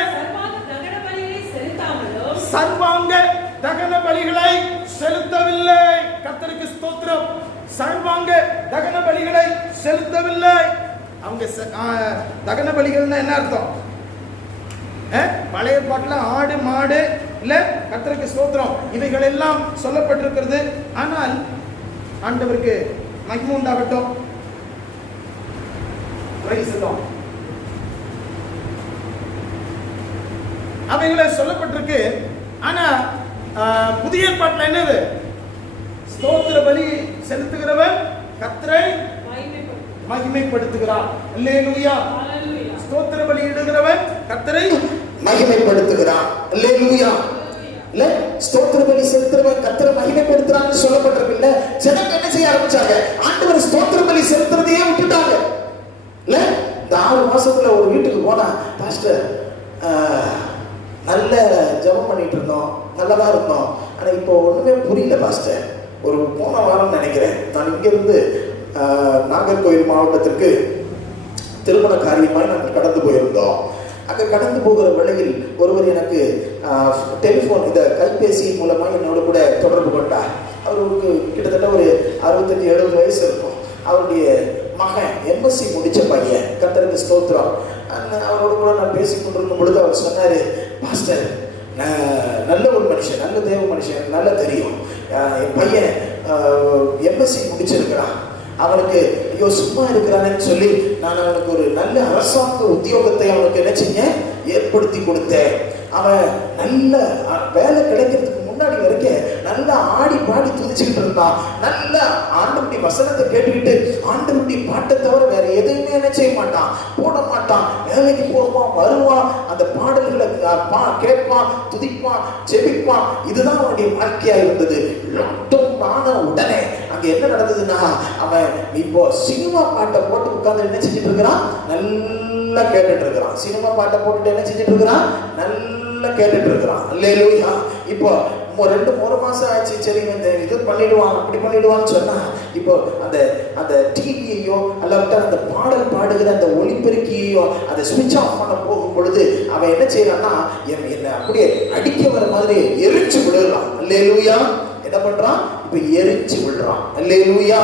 சர்வாங்க தகன பலிகளை செலுத்தவில்லை. கர்த்தருக்கு ஸ்தோத்திரம். சர்வாங்க தகன பலிகளை செலுத்தவில்லை. அவங்க தகன பலிகள்னா என்ன அர்த்தம்? பழைய பாட்டுல ஆடு மாடு இல்ல, கர்த்தருக்கு ஸ்தோத்திரம் இவைகள் எல்லாம் சொல்லப்பட்டிருக்கிறது. ஆனால் ஆண்டவருக்கு மகிமை உண்டாகட்டும். அவைகளை சொல்லப்பட்டிருக்கு. ஆனா புதிய பாட்டுல என்னது? ஸ்தோத்திர பலி செலுத்துகிறவன் கர்த்தரை மகிமைப்படுத்துகிறார். அல்லேலூயா. ஸ்தோத்திர பலி இடுகிறவன் கர்த்தரை மகிமைப்படுத்துகிறான். அல்லேலூயா. இல்ல ஸ்தோத்திர பலி செலுத்துறவன் கர்த்தரை மகிமைப்படுத்துறான்னு சொல்லப்பட்டிருக்கு. இல்ல ஜனங்க என்ன செய்ய ஆரம்பிச்சாங்க? ஆண்டவர் ஸ்தோத்திர பலி செலுத்துறதையே விட்டுட்டாங்க. இல்ல இந்த 6 மாசத்துல ஒரு வீட்டுக்கு போனா, பாஸ்டர் நல்ல ஜெபம் பண்ணிட்டு இருந்தோம், நல்லதா இருந்தோம், ஆனா இப்போ ஒண்ணுமே புரியல பாஸ்டர். ஒரு போன வாரம் நினைக்கிறேன், நான் இங்க இருந்து நாகர்கோவில் மாவட்டத்திற்கு திருமண காரியமாய் நாங்கள் கடந்து போயிருந்தோம். அங்கே கடந்து போகிற வேளையில் ஒருவர் எனக்கு டெலிஃபோன் இந்த கைபேசி மூலமாக என்னோட கூட தொடர்பு கொண்டார். அவருக்கு கிட்டத்தட்ட ஒரு 65-70 வயசு இருக்கும். அவருடைய மகன் எம்எஸ்சி முடித்த பையன். கர்த்தருக்கு ஸ்தோத்திரம். அவரோட கூட நான் பேசி கொண்டிருக்கும் பொழுது அவர் சொன்னார், பாஸ்டர் நல்ல ஒரு மனுஷன், நல்ல தேவ மனுஷன், நல்லா தெரியும், என் பையன் எம்எஸ்சி முடிச்சிருக்கிறான், அவனுக்கு ஐயோ சும்மா இருக்கிறானேன்னு சொல்லி நான் அவனுக்கு ஒரு நல்ல அரசாங்க உத்தியோகத்தை அவனுக்கு என்ன செஞ்சேன்? ஏற்படுத்தி கொடுத்தேன். அவன் நல்ல வேலை கிடைக்கிறதுக்கு முன்னாடி வரைக்கும் நல்லா ஆடி பாடி துதிச்சுக்கிட்டு இருந்தான். நல்ல ஆண்டவருடைய வசனத்தை கேட்டுக்கிட்டு ஆண்டவருடைய பாட்டை தவிர வேற எதையுமே என்ன செய்ய மாட்டான், போட மாட்டான். வேலைக்கு போவான், வருவான், அந்த பாடல்களை கேட்பான், துதிப்பான், செபிப்பான். இதுதான் அவனுடைய வாழ்க்கையா இருந்தது. லாக்டவுன் ஆன உடனே அங்க என்ன நடந்ததுன்னா, அவன் இப்போ சினிமா பாட்டை போட்டு உட்கார்ந்து என்ன செஞ்சுட்டு இருக்கிறான்? நல்லா கேட்டுட்டு இருக்கிறான். சினிமா பாட்டை போட்டுட்டு என்ன செஞ்சுட்டு இருக்கிறான்? நல்லா கேட்டுட்டு இருக்கிறான். அல்லேலூயா. இப்போ 2-3 மாசம் ஆச்சு, சரி இந்த இது பண்ணிடுவான் அப்படி பண்ணிடுவான்னு சொன்னா, இப்போ அந்த அந்த டிவியையோ அல்லாவிட்ட அந்த பாடல் பாடுகிற அந்த ஒளிபெருக்கியோ அதை சுவிட்ச் ஆஃப் பண்ண போகும் பொழுது அவன் என்ன செய்யறான்னா, என்ன அப்படியே அடிக்க வர மாதிரி எரிச்சு விடுறான். அல்லேலூயா. என்ன பண்றான்? இப்ப எரிச்சு விடுறான். அல்லேலூயா.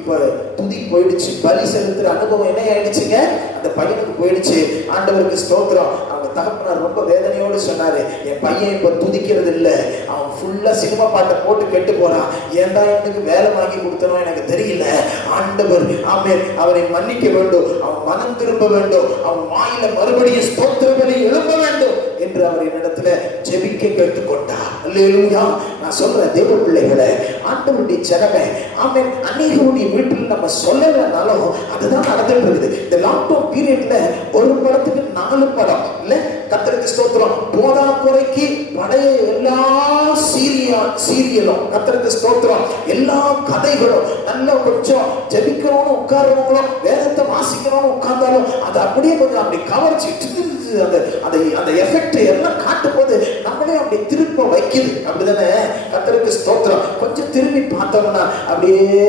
இப்ப துதி போயிடுச்சு. பலி செலுத்துற அனுபவம் என்ன ஆயிடுச்சுங்க? அந்த பையனுக்கு போயிடுச்சு. ஆண்டவருக்கு ஸ்தோத்திரம். அவங்க தகப்பனார் ரொம்ப வேதனையோடு சொன்னாரு, என் பையன் இப்ப துதிக்கிறது இல்ல, அவன் ஃபுல்லா சினிமா பாட்டை போட்டு கெட்டு போறான். ஏன்டா எனக்கு வேலை வாங்கி கொடுத்தனோ எனக்கு தெரியல. ஆண்டவர் ஆமென் அவனை மன்னிக்க வேண்டும், அவன் மனம் திரும்ப வேண்டும், அவன் வாயில மறுபடியும் ஸ்தோத்திரங்களை எழும்ப வேண்டும் என்று அவர் என்னிடத்துல ஜெபிக்க கேட்டுக்கொண்டார். அல்லேலூயா. நான் சொல்றேன் தேவ பிள்ளைகளே, ஆண்டவருடைய ஜனமே ஆமென் அநேகருடைய வீட்டில் நம்ம சொல்லலைனாலும் அதுதான் நடந்துட்டு இருக்குது. இந்த லாக்டவுன் பீரியட்ல ஒரு படத்துக்கு 4 படம் இல்ல, கர்த்தருக்கு ஸ்தோத்திரம். போதா குறைக்கு பழைய எல்லா சீரியலும் கர்த்தருக்கு ஸ்தோத்திரம், எல்லா கதைகளும் நல்ல கொஞ்சம் ஜெபிக்கிறவனும் உட்கார்றவங்களும் வேதத்தை வாசிக்கிறவனும் உட்கார்ந்தாலும் அது அப்படியே கொஞ்சம் அப்படி கவர்ச்சிட்டு அந்த எஃபெக்ட் எல்லாம் காட்டும் போது நம்மளே அப்படி திரும்ப வைக்குது. அப்படிதானே? கர்த்தருக்கு ஸ்தோத்திரம். கொஞ்சம் திரும்பி பார்த்தோம்னா அப்படியே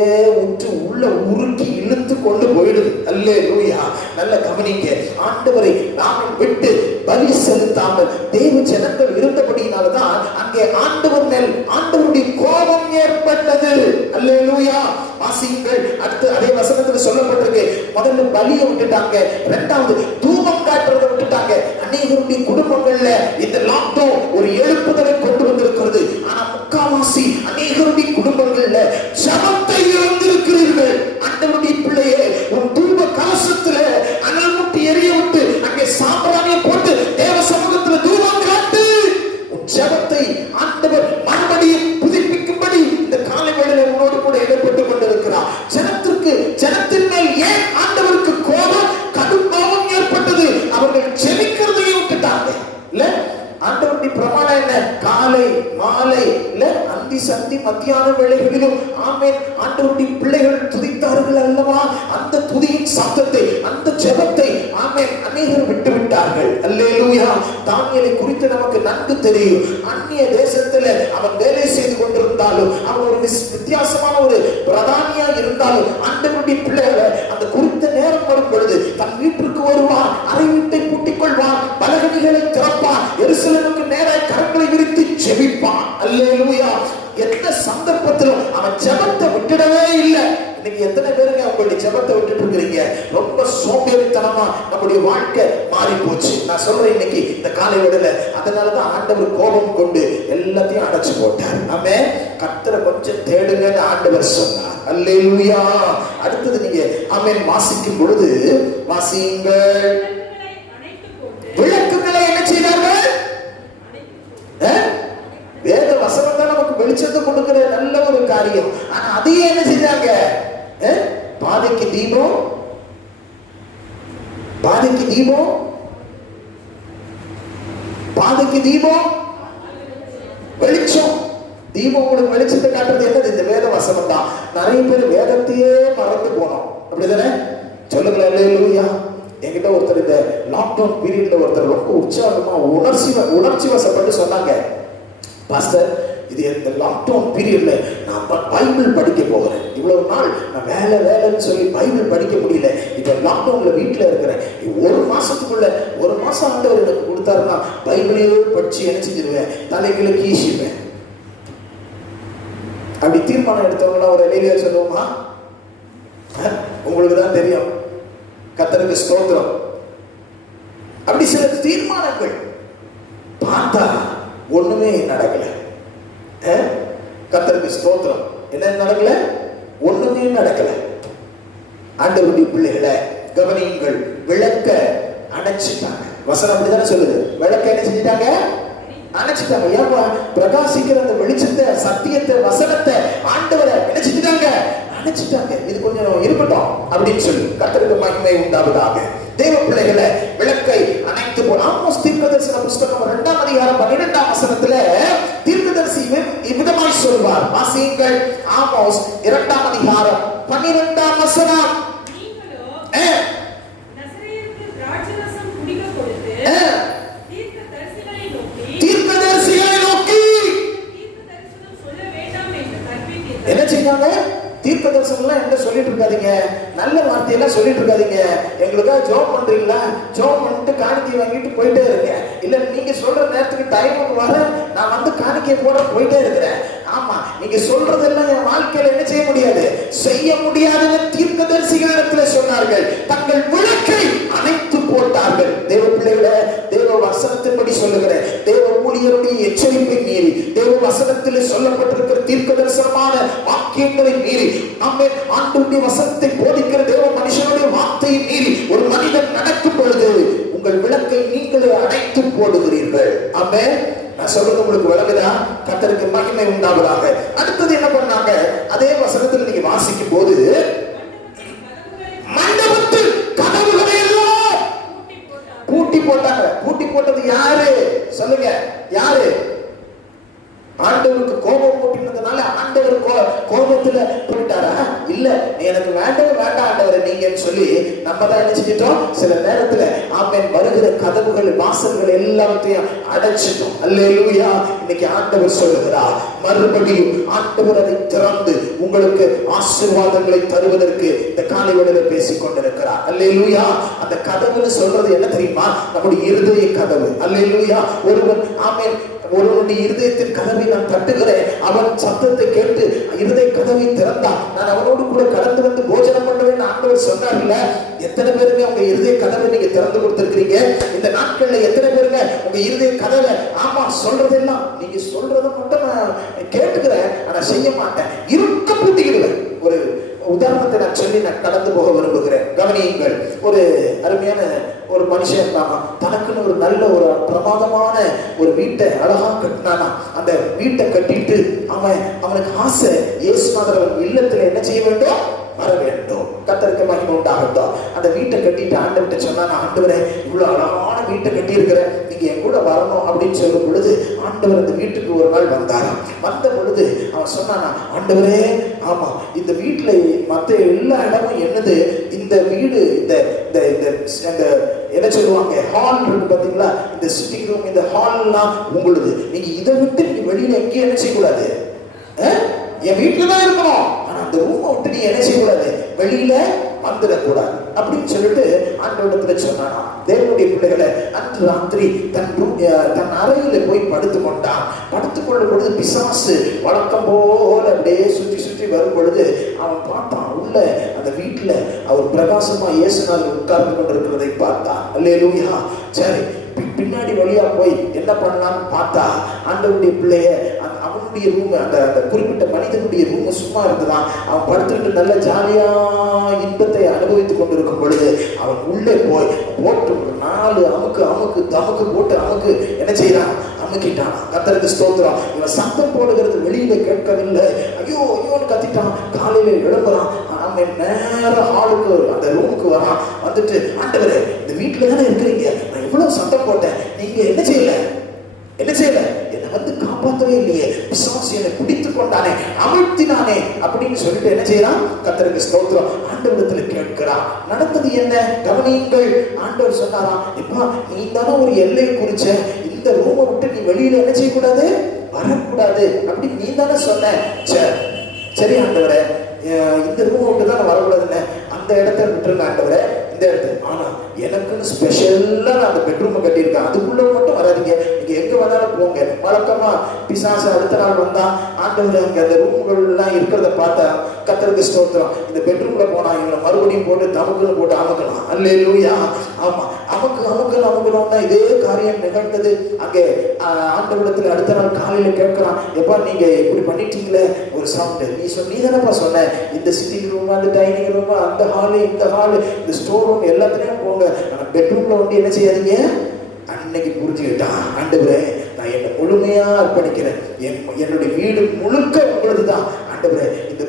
உள்ள உருக்கி இழுத்து கொண்டு போயிடுது. அல்லேலூயா. நல்ல கவனிங்க. ஆண்டவரை நாம விட்டு பலி செலுத்தாமல் தேவ ஜனங்கள் இருந்தபடியினால்தான் அங்கே ஆண்டவர் மேல் ஆண்டவருடைய கோபம் ஏற்பட்டது. அல்லேலூயா. வாசியுங்கள். அடுத்து அதே வசனத்துல சொல்லப்பட்டிருக்கு, முதல்ல பலியை விட்டுட்டாங்க, இரண்டாவது தூபம் காட்டுறதை விட்டுட்டாங்க. அநேகருடைய குடும்பங்கள்ல இந்த லாக்டவுன் ஒரு எழுப்புதலை கொண்டு வந்திருக்கிறது. ஆனா முக்காவாசி அநேகருடைய குடும்பங்கள்ல ஜபத்தை இழந்திருக்கிறீர்கள். ஆண்டவருடைய பிள்ளையே, உன் தூப கலசத்துல அனல் முட்டி எரிய விட்டு அங்கே சாம்பிராணியை போட்டு தேவ சமூகத்துல தூபம் காட்டு. உன் ஜபத்தை ஆண்டவர் மறுபடியும் புதுப்பிக்கும்படி இந்த காலை வேளையில உன்னோடு கூட இடப்பட்டுக் கொண்டிருக்கிறார். ஜனத்தின் மேல் ஏன் ஆண்டவருக்கு கோபம், கடும் கோபம் ஏற்பட்டது? அவர்கள் ஜெபிக்கிறதையும் விட்டுட்டாங்க. இல்ல, ஆண்டவருடைய பிரமாணம் என்ன? காலை மாலை இல்ல அந்தி சந்தி மத்தியான வேளைகளிலும் ஆமென் ஆண்டவருடைய பிள்ளைகள் துதித்தார்கள் அல்லவா? அந்த துதியின் சத்தத்தை, அந்த ஜெபத்தை ஆமென் அநேகர் விட்டு விட்டார்கள். அல்லேலூயா. தானியேலை குறித்து நமக்கு நன்கு தெரியும். அந்நிய தேசத்துல அவன் வேலை செய்து கொண்டிருந்தாலும், அவன் ஒரு வித்தியாசமான ஒரு பிரதானியா இருந்தாலும், ஆண்டவருடைய பிள்ளைகளை அந்த குறித்த நேரம் வரும் பொழுது தன் வீட்டிற்கு வருவான், அறை வீட்டை பூட்டிக் கொள்வான், பலகணிகளை திறப்பான், எருசலேமுக்கு நேராக கரங்களை விரித்து ஜெபிப்பான். அல்லேலூயா. எந்த சந்தர்ப்பத்திலும் அவன் ஜெபத்தை விட்டுடவே இல்லை. இன்னைக்கு எத்தனை பேருங்க உங்களுடைய ஜெபத்தை விட்டுட்டு இருக்கிறீங்க? ரொம்ப சோம்பேறித்தனமா நம்முடைய வாழ்க்கை மாறி போச்சு. நான் சொல்றேன் இன்னைக்கு இந்த காலை வேளையில அதனாலதான் ஆண்டவர் கோபம் கொண்டு எல்லாத்தையும் அடைச்சு போட்டார். ஆமென். கர்த்தரை கொஞ்சம் தேடுங்கன்னு ஆண்டவர் சொன்னார். அல்லேலூயா. அடுத்தது நீங்க ஆமென் வாசிக்கும் பொழுது வாசியுங்கள். விளக்குகளை என்ன செய்தார்கள்? வேத வசனம் தான் நமக்கு வெளிச்சத்தை கொடுக்கிற நல்ல ஒரு காரியம். ஆனா அதையே என்ன செஞ்சாங்க? பாதைக்கு தீபம், பாதைக்கு தீபம், பாதைக்கு தீபம், வெளிச்சம். தீபம் உங்களுக்கு வெளிச்சத்தை காட்டுறது என்னது? இந்த வேத வசனம் தான். நிறைய பேர் வேதத்தையே மறந்து போனோம். அப்படிதானே? சொல்லுங்களேன். அல்லேலூயா. என்கிட்ட ஒருத்தர் இந்த லாக்டவுன் பீரியட்ல ஒருத்தர் ரொம்ப உற்சாகமா உணர்ச்சி வசப்பட்டு சொன்னாங்க, பாஸ்டர் இது இந்த லாக்டவுன் பீரியட்ல நான் பைபிள் படிக்க போகிறேன். இவ்வளவு நாள் நான் வேலைன்னு சொல்லி பைபிள் படிக்க முடியல. இப்ப லாக்டவுன்ல வீட்டுல இருக்கிறேன். ஒரு மாசத்துக்குள்ள ஒரு மாசம் ஆண்டவர் எனக்கு கொடுத்தாருன்னா பைபிளையே படிச்சு என்ன செஞ்சிருவேன்? தலைகளை கீசிடுவேன். அப்படி தீர்மானம் எடுத்தவங்களா ஒரு எளிய சொல்லுவோமா? உங்களுக்கு தான் தெரியும். கர்த்தருக்கு ஸ்தோத்திரம். அப்படி சில தீர்மானங்கள் பார்த்தா ஒண்ணுமே நடக்கல. கர்த்தருக்கு ஸ்தோத்திரம். என்ன நடக்கல? ஒண்ணுமே நடக்கல. ஆண்டவருடைய பிள்ளைகளை கவனியுங்கள். விளக்க அணைச்சிட்டாங்க. வசனம் அப்படிதானே சொல்லுது. விளக்க என்ன செஞ்சிட்டாங்க? அணைச்சிட்டாங்க. ஏப்பா பிரகாசிக்கிற அந்த வெளிச்சத்தை, சத்தியத்தை, வசனத்தை ஆண்டவரை என்ன செஞ்சிட்டாங்க? அணைச்சிட்டாங்க. இது கொஞ்சம் இருக்கட்டும் அப்படின்னு சொல்லி கர்த்தருக்கு மகிமை உண்டாவதாக. தேவ பிள்ளைகளை விளக்கை அணைத்து போன ஆமோஸ் தீர்க்கதரிசன புஸ்தகம் 2ஆம் அதிகாரம் 12ஆம் வசனத்துல தீர்க்கதரிசி இவ்விதமாய் சொல்வார். வாசியுங்கள். ஆமோஸ் 2ஆம் அதிகாரம் 12ஆம் வசனம். நீங்களோ நசரேயருக்கு திராட்சைரசம் குடிக்க கொடுத்து தீர்க்கதரிசிகளை நோக்கி தீர்க்கதரிசனம் சொல்ல வேண்டாம் என்று கற்பித்தீர்கள். என்ன செய்வாங்க? தீர்க்க தரிசனம் என்ன சொல்லிட்டு இருக்காதீங்க, நல்ல வார்த்தையெல்லாம் சொல்லிட்டு இருக்காதீங்க. எங்களுக்காக ஜோம் பண்றீங்களா? ஜோம் பண்ணிட்டு காணிக்கை வாங்கிட்டு போயிட்டே இருங்க. இல்ல நீங்க சொல்ற நேரத்துக்கு டைமுக்கு வர நான் வந்து காணிக்கை போட போயிட்டே இருக்கிறேன். ஆமா, நீங்க சொல்றதெல்லாம் என் வாழ்க்கையில என்ன செய்ய முடியாது, செய்ய முடியாதுன்னு தீர்க்கதரிசிகளிடத்துல சொன்னார்கள். தங்கள் விளக்கை அணைத்து போட்டார்கள். தேவ பிள்ளைகளை தேவ வசனம் வசனத்திலே சொல்லப்பட்டிருக்கிற தீர்க்க தரிசனமான வாக்கியங்களை மீறி ஆண்டவருடைய வசனத்தை போதிக்கிற தேவ மனுஷனுடைய வார்த்தையை மீறி ஒரு மனிதன் நடக்கும் பொழுது உங்கள் விளக்கை நீங்களே அடைத்து போடுகிறீர்கள். ஆமென். நான் சொல்றது உங்களுக்கு விளங்குதா? கர்த்தருக்கு மகிமை உண்டாவதாக. அடுத்தது என்ன பண்ணாங்க? அதே வசனத்தில் நீங்க வாசிக்கும் போது மண்டபத்தில் கதவுகளை எல்லாம் பூட்டி போட்டாங்க. பூட்டி போட்டது யாரு சொல்லுங்க? யாரு? ஆண்டவருக்கு கோபம் போட்டினதுனால ஆண்டவர் கோபத்துல போயிட்டாரா? இல்ல, நீ எனக்கு வேண்டவே வேண்டாம் ஆண்டவரை நீங்கன்னு சொல்லி நம்ம தான் நினைச்சிட்டோம். சில நேரத்துல ஆமென் வருகிற கதவுகள் வாசல்கள் எல்லாத்தையும் அடைச்சிட்டோம். அல்லேலூயா. இன்னைக்கு ஆண்டவர் சொல்லுகிறார், மறுபடியும் ஆண்டவர் அதை திறந்து உங்களுக்கு ஆசீர்வாதங்களை தருவதற்கு இந்த காலை வேளையில பேசிக் கொண்டிருக்கிறார். அல்லேலூயா. அந்த கதவுன்னு சொல்றது என்ன தெரியுமா? நம்முடைய இருதய கதவு. அல்லேலூயா. ஒருவனுடைய இருதயத்தின் கதவை நான் தட்டுகிறேன், அவன் சத்தத்தை கேட்டு இருதய கதவை திறந்தான், நான் அவனோடு கூட கடந்து வந்து போஜனம் பண்ணுவேன் ஆண்டவர் சொன்னார்ல. எத்தனை பேருங்க உங்க இருதய கதவை நீங்க திறந்து கொடுத்திருக்கிறீங்க? இந்த நாட்கள்ல எத்தனை பேருங்க உங்க இருதய கதவை ஆமா சொல்றதெல்லாம் நீங்க சொல்றதை மட்டும் நான் கேட்டுக்கிறேன், ஆனா செய்ய மாட்டேன், இருக்க பூட்டிக்கிடுவேன். ஒரு உதாரணத்தை நான் சொல்லி நான் கடந்து போக விரும்புகிறேன். கவனியுங்கள். ஒரு அருமையான ஒரு மனுஷன் தனக்குன்னு ஒரு நல்ல ஒரு பிரமாதமான ஒரு வீட்டை அழகா கட்டினானா. அந்த வீட்டை கட்டிட்டு அவனுக்கு ஆசை, இயேசுநாதர் அவன் இல்லத்துல என்ன செய்ய வேண்டும்? வர வேண்டும். கர்த்தருக்கு மகிமை உண்டாகட்டும். அந்த வீட்டை கட்டிட்டு ஆண்டவர்கிட்ட சொன்னா, ஆண்டவரே இவ்வளவு அழகான வீட்டை கட்டி இருக்கிற, நீங்க என் கூட வரணும் அப்படின்னு சொல்லும் பொழுது ஆண்டவர் அந்த வீட்டுக்கு ஒரு நாள் வந்தாராம். வந்த பொழுது அவன் சொன்னானா, ஆண்டவரே ஆமா இந்த வீட்டுல மற்ற எல்லா இடமும் என்னது, இந்த வீடு இந்த என்ன சொல்லுவாங்க ஹால் இருக்கு பாத்தீங்களா, இந்த சிட்டிங் ரூம், இந்த ஹால்லாம் உங்களுது. நீங்க இதை விட்டு நீங்க வெளியில எங்கேயும் என்ன செய்யக்கூடாது, என் வீட்டுல தான் இருக்கணும், ஆனா அந்த ரூமை விட்டு நீ என்ன செய்யக்கூடாது, வெளியில வந்துடக்கூடாது அப்படின்னு சொல்லிட்டு ஆண்டவரிடத்துல சொன்னானா. தேவனுடைய பிள்ளைகளை அன்று ராத்திரி தன் அறையில போய் படுத்து கொண்டான். படுத்துக் கொள்ளும் பொழுது பிசாசு வழக்கம் போல அப்படியே சுற்றி சுற்றி வரும் பொழுது அவன் பார்த்தான், உள்ள அந்த வீட்டுல அவர் பிரகாசமா இயேசுநாதர் உட்கார்ந்து கொண்டிருக்கிறதை பார்த்தான். அல்லேலூயா. சரி, பின்னாடி வழியா போய் என்ன பண்ணலாம்னு பார்த்தா ஆண்டவருடைய பிள்ளைய அவனுடைய ரூம், அந்த குறிப்பிட்ட மனிதனுடைய ரூம் சும்மா இருந்துதான். அவன் படுத்துட்டு நல்ல ஜாலியா இன்பத்தை அனுபவித்துக் கொண்டிருக்கும் பொழுது அவன் உள்ளே போய் போட்டு 4 அமுக்கு தமுக்கு போட்டு அமுக்கு என்ன செய்யறான், அமுக்கிட்டான். கர்த்தருக்கு ஸ்தோத்திரம். இவன் சத்தம் போடுகிறது வெளியில கேட்கவில்லை. ஐயோ ஐயோன்னு கத்திட்டான். காலையில எழும்புறான். அவன் நேர ஹாலுக்கு அந்த ரூமுக்கு வரான். வந்துட்டு, ஆண்டவரே இந்த வீட்டுல தானே இருக்கிறீங்க, நான் எவ்வளவு சத்தம் போட்டேன், நீங்க என்ன செய்யல என்னை வந்து காப்பாற்றவே இல்லையே, பிசாசு என்னை பிடித்து கொண்டானே, அமிழ்த்தினானே அப்படின்னு சொல்லிட்டு என்ன செய்யறான்? கர்த்தருக்கு ஸ்தோத்திரம். ஆண்டவரிடத்துல கேட்கிறான். நடந்தது என்ன? கவனியுங்கள். ஆண்டவர் சொன்னாராம், இப்பா நீ தானே ஒரு எல்லையை குறிச்ச, இந்த ரூமை விட்டு நீ வெளியில என்ன செய்யக்கூடாது, வரக்கூடாது அப்படி நீ தானே சொன்ன. சரி ஆண்டவரே, இந்த ரூமை விட்டு தான் வரக்கூடாதுன்னு அந்த இடத்த விட்டுருங்க ஆண்டவரே, இந்த இடத்துல. ஆனா எனக்குன்னு ஸ்பெஷலா நான் அந்த பெட்ரூமை கட்டியிருக்கேன், அதுக்குள்ள மட்டும் வராதிங்க, நீங்க எங்க வந்தாலும் போங்க. வழக்கமா பிசாசு அடுத்த நாள் வந்தா ஆண்டவர் அங்க அந்த ரூம்கள் எல்லாம் இருக்கிறத பார்த்தா கர்த்தருக்கு ஸ்தோத்திரம், இந்த பெட்ரூம்ல போனா இவனை மறுபடியும் போட்டு தமுக்குன்னு போட்டு அமுக்கலாம். அல்லேலூயா. ஆமா, அமுக்கணும்னா இதே காரியம் நிகழ்ந்தது. அங்கே ஆண்டவரிடத்துல அடுத்த நாள் காலையில கேட்கிறான், எப்பா நீங்க இப்படி பண்ணிட்டீங்களே ஒரு சவுண்டு, நீ தானப்பா சொன்ன இந்த சிட்டிங் ரூம், அந்த டைனிங் ரூம், அந்த ஹாலு, இந்த ஹாலு, இந்த ஸ்டோர் ரூம் எல்லாத்துலயும் போங்க, ஆனா பெட்ரூம்ல வந்து என்ன செய்யாதீங்க. அன்னைக்கு புரிஞ்சுக்கிட்டான், ஆண்டவரே நான் என்னை முழுமையா அர்ப்பணிக்கிறேன், என்னுடைய வீடு முழுக்க உங்களுதுதான் ஆண்டவரே, இந்த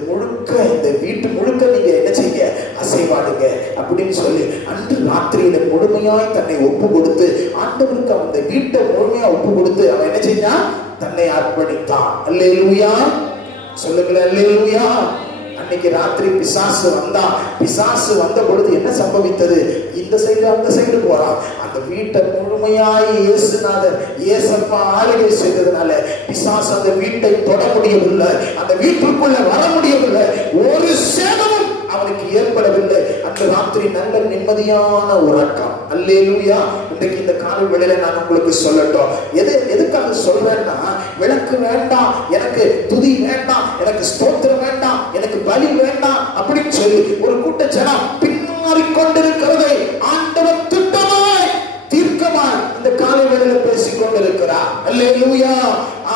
வீட்டு முழுக்க நீங்க என்ன செய்ய, அசைவாடுங்க அப்படின்னு சொல்லி அன்று ராத்திரியில முழுமையாய் தன்னை ஒப்பு கொடுத்து ஆண்டவருக்கு அந்த வீட்டை முழுமையா ஒப்பு கொடுத்து அவன் என்ன செஞ்சான், தன்னை அர்ப்பணித்தான். அல்லேலூயா. சொல்லுங்களேன் அல்லேலூயா. அன்னைக்கு ராத்திரி பிசாசு வந்த பொழுது என்ன சம்பவித்தது, இந்த சைடு அந்த சைடு போறான். அந்த வீட்டை முழுமையாய் இயேசுநாதர் இயேசப்பா ஆளுகை செய்ததுனால பிசாசு அந்த வீட்டை தொட முடியவில்லை, அந்த வீட்டுக்குள்ள வர முடியவில்லை, ஒரு சேதமும் அவனுக்கு ஏற்படவில்லை. அந்த ராத்திரி நல்ல நிம்மதியான உறக்கம். அல்லேலூயா. இன்றைக்கு இந்த காலை வேளையில நான் உங்களுக்கு சொல்லட்டும், எதுக்காக சொல்றேன்னா, விளக்கு வேண்டாம், எனக்கு துதி வேண்டாம், எனக்கு ஸ்தோத்திரம் வேண்டாம், எனக்கு பலி வேண்டாம் அப்படின்னு சொல்லி ஒரு கூட்ட ஜனம் பின்னாடி கொண்டிருக்கிறதை ஆண்டவர் திட்டமாய் தீர்க்கமாய் இந்த காலை வேளையில பேசிக் கொண்டிருக்கிறார். அல்லேலூயா.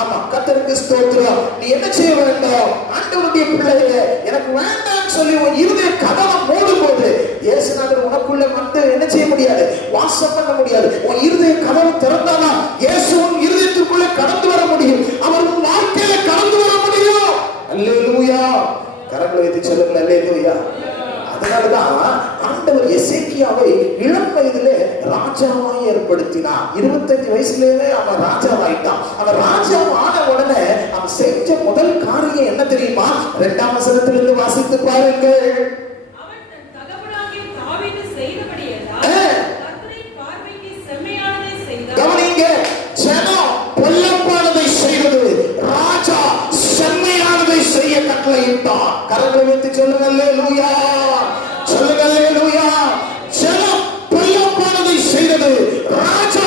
ஆமா, கர்த்தருக்கு ஸ்தோத்திரம். நீ என்ன செய்ய வேண்டும்? ஆண்டவருடைய பிள்ளையே, எனக்கு வேண்டாம்னு சொல்லி உன் இருதய கதவை மூடும் போது இயேசுநாதர் உனக்குள்ள வந்து என்ன செய்ய முடியாது? வாசம் பண்ண முடியாது. உன் இருதய கதவு திறந்தானா இயேசு உன் இருதயத்துக்குள்ள கடந்து வர முடியும். அவர் உன் வாழ்க்கையில கடந்து வர முடியும். அல்லேலூயா. கரங்களை வைத்து சொல்லுங்கள் அல்லேலூயா. அதனாலதான் ஆண்டவர் எசேக்கியாவை இளம் வயதிலே ராஜாவாய் ஏற்படுத்தினார். 25 வயசுலயே அவன் ராஜாவாயிட்டான். அவன் ராஜாவான உடனே அவன் செஞ்ச முதல் காரியம் என்ன தெரியுமா? 2ஆம் வசனத்திலிருந்து வாசித்து பாருங்கள். அவன் தன் தகப்பனாகிய தாவீது செய்தபடியெல்லாம் கர்த்தரின் பார்வைக்கு செம்மையானதை செய்தான். கவனிங்க, ஜனம் பொல்லாப்பானதை செய்தது, ராஜா செம்மையானதை செய்ய கட்டளையிட்டான். கரங்களை வைத்து சொல்லுங்க அல்லேலூயா. சொல்லுங்க அல்லேலூயா. ஜனம் பொல்லாப்பானதை செய்தது, ராஜா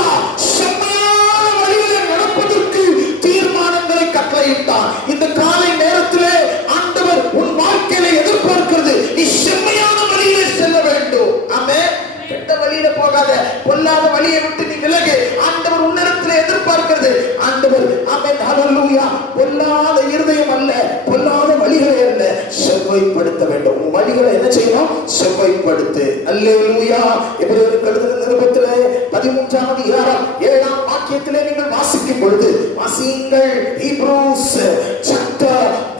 செம்மையான வழியிலே நடப்பதற்கு தீர்மானங்களை கட்டளையிட்டான். இந்த காலை நேரத்திலே ஆண்டவர் உன் வாழ்க்கையில எதிர்பார்க்கிறது, நீ செம்மையான வழியிலே செல்ல வேண்டும். ஆமென். கெட்ட வழியில போகாத, பொல்லாத வழியை விட்டு நீ விலகு. ஆண்டவர் உன்னிடத்தில் எதிர்பார்க்கிறது. ஆண்டவர் ஆமென் ஹல்லேலூயா. பொல்லாத இருதயம் அல்ல, பொல்லாத வழிகளை அல்ல, செவ்வாய்ப்படுத்த வேண்டும். உன் வழிகளை என்ன செய்யணும்? செவ்வாய்ப்படுத்து. அல்லேலூயா. எபிரேயருக்கு எழுதின நிருபத்திலே 13ஆம் அதிகாரம் 7ஆம் வாக்கியத்திலே நீங்கள் வாசிக்கும் பொழுது, வாசியுங்கள். Hebrews chapter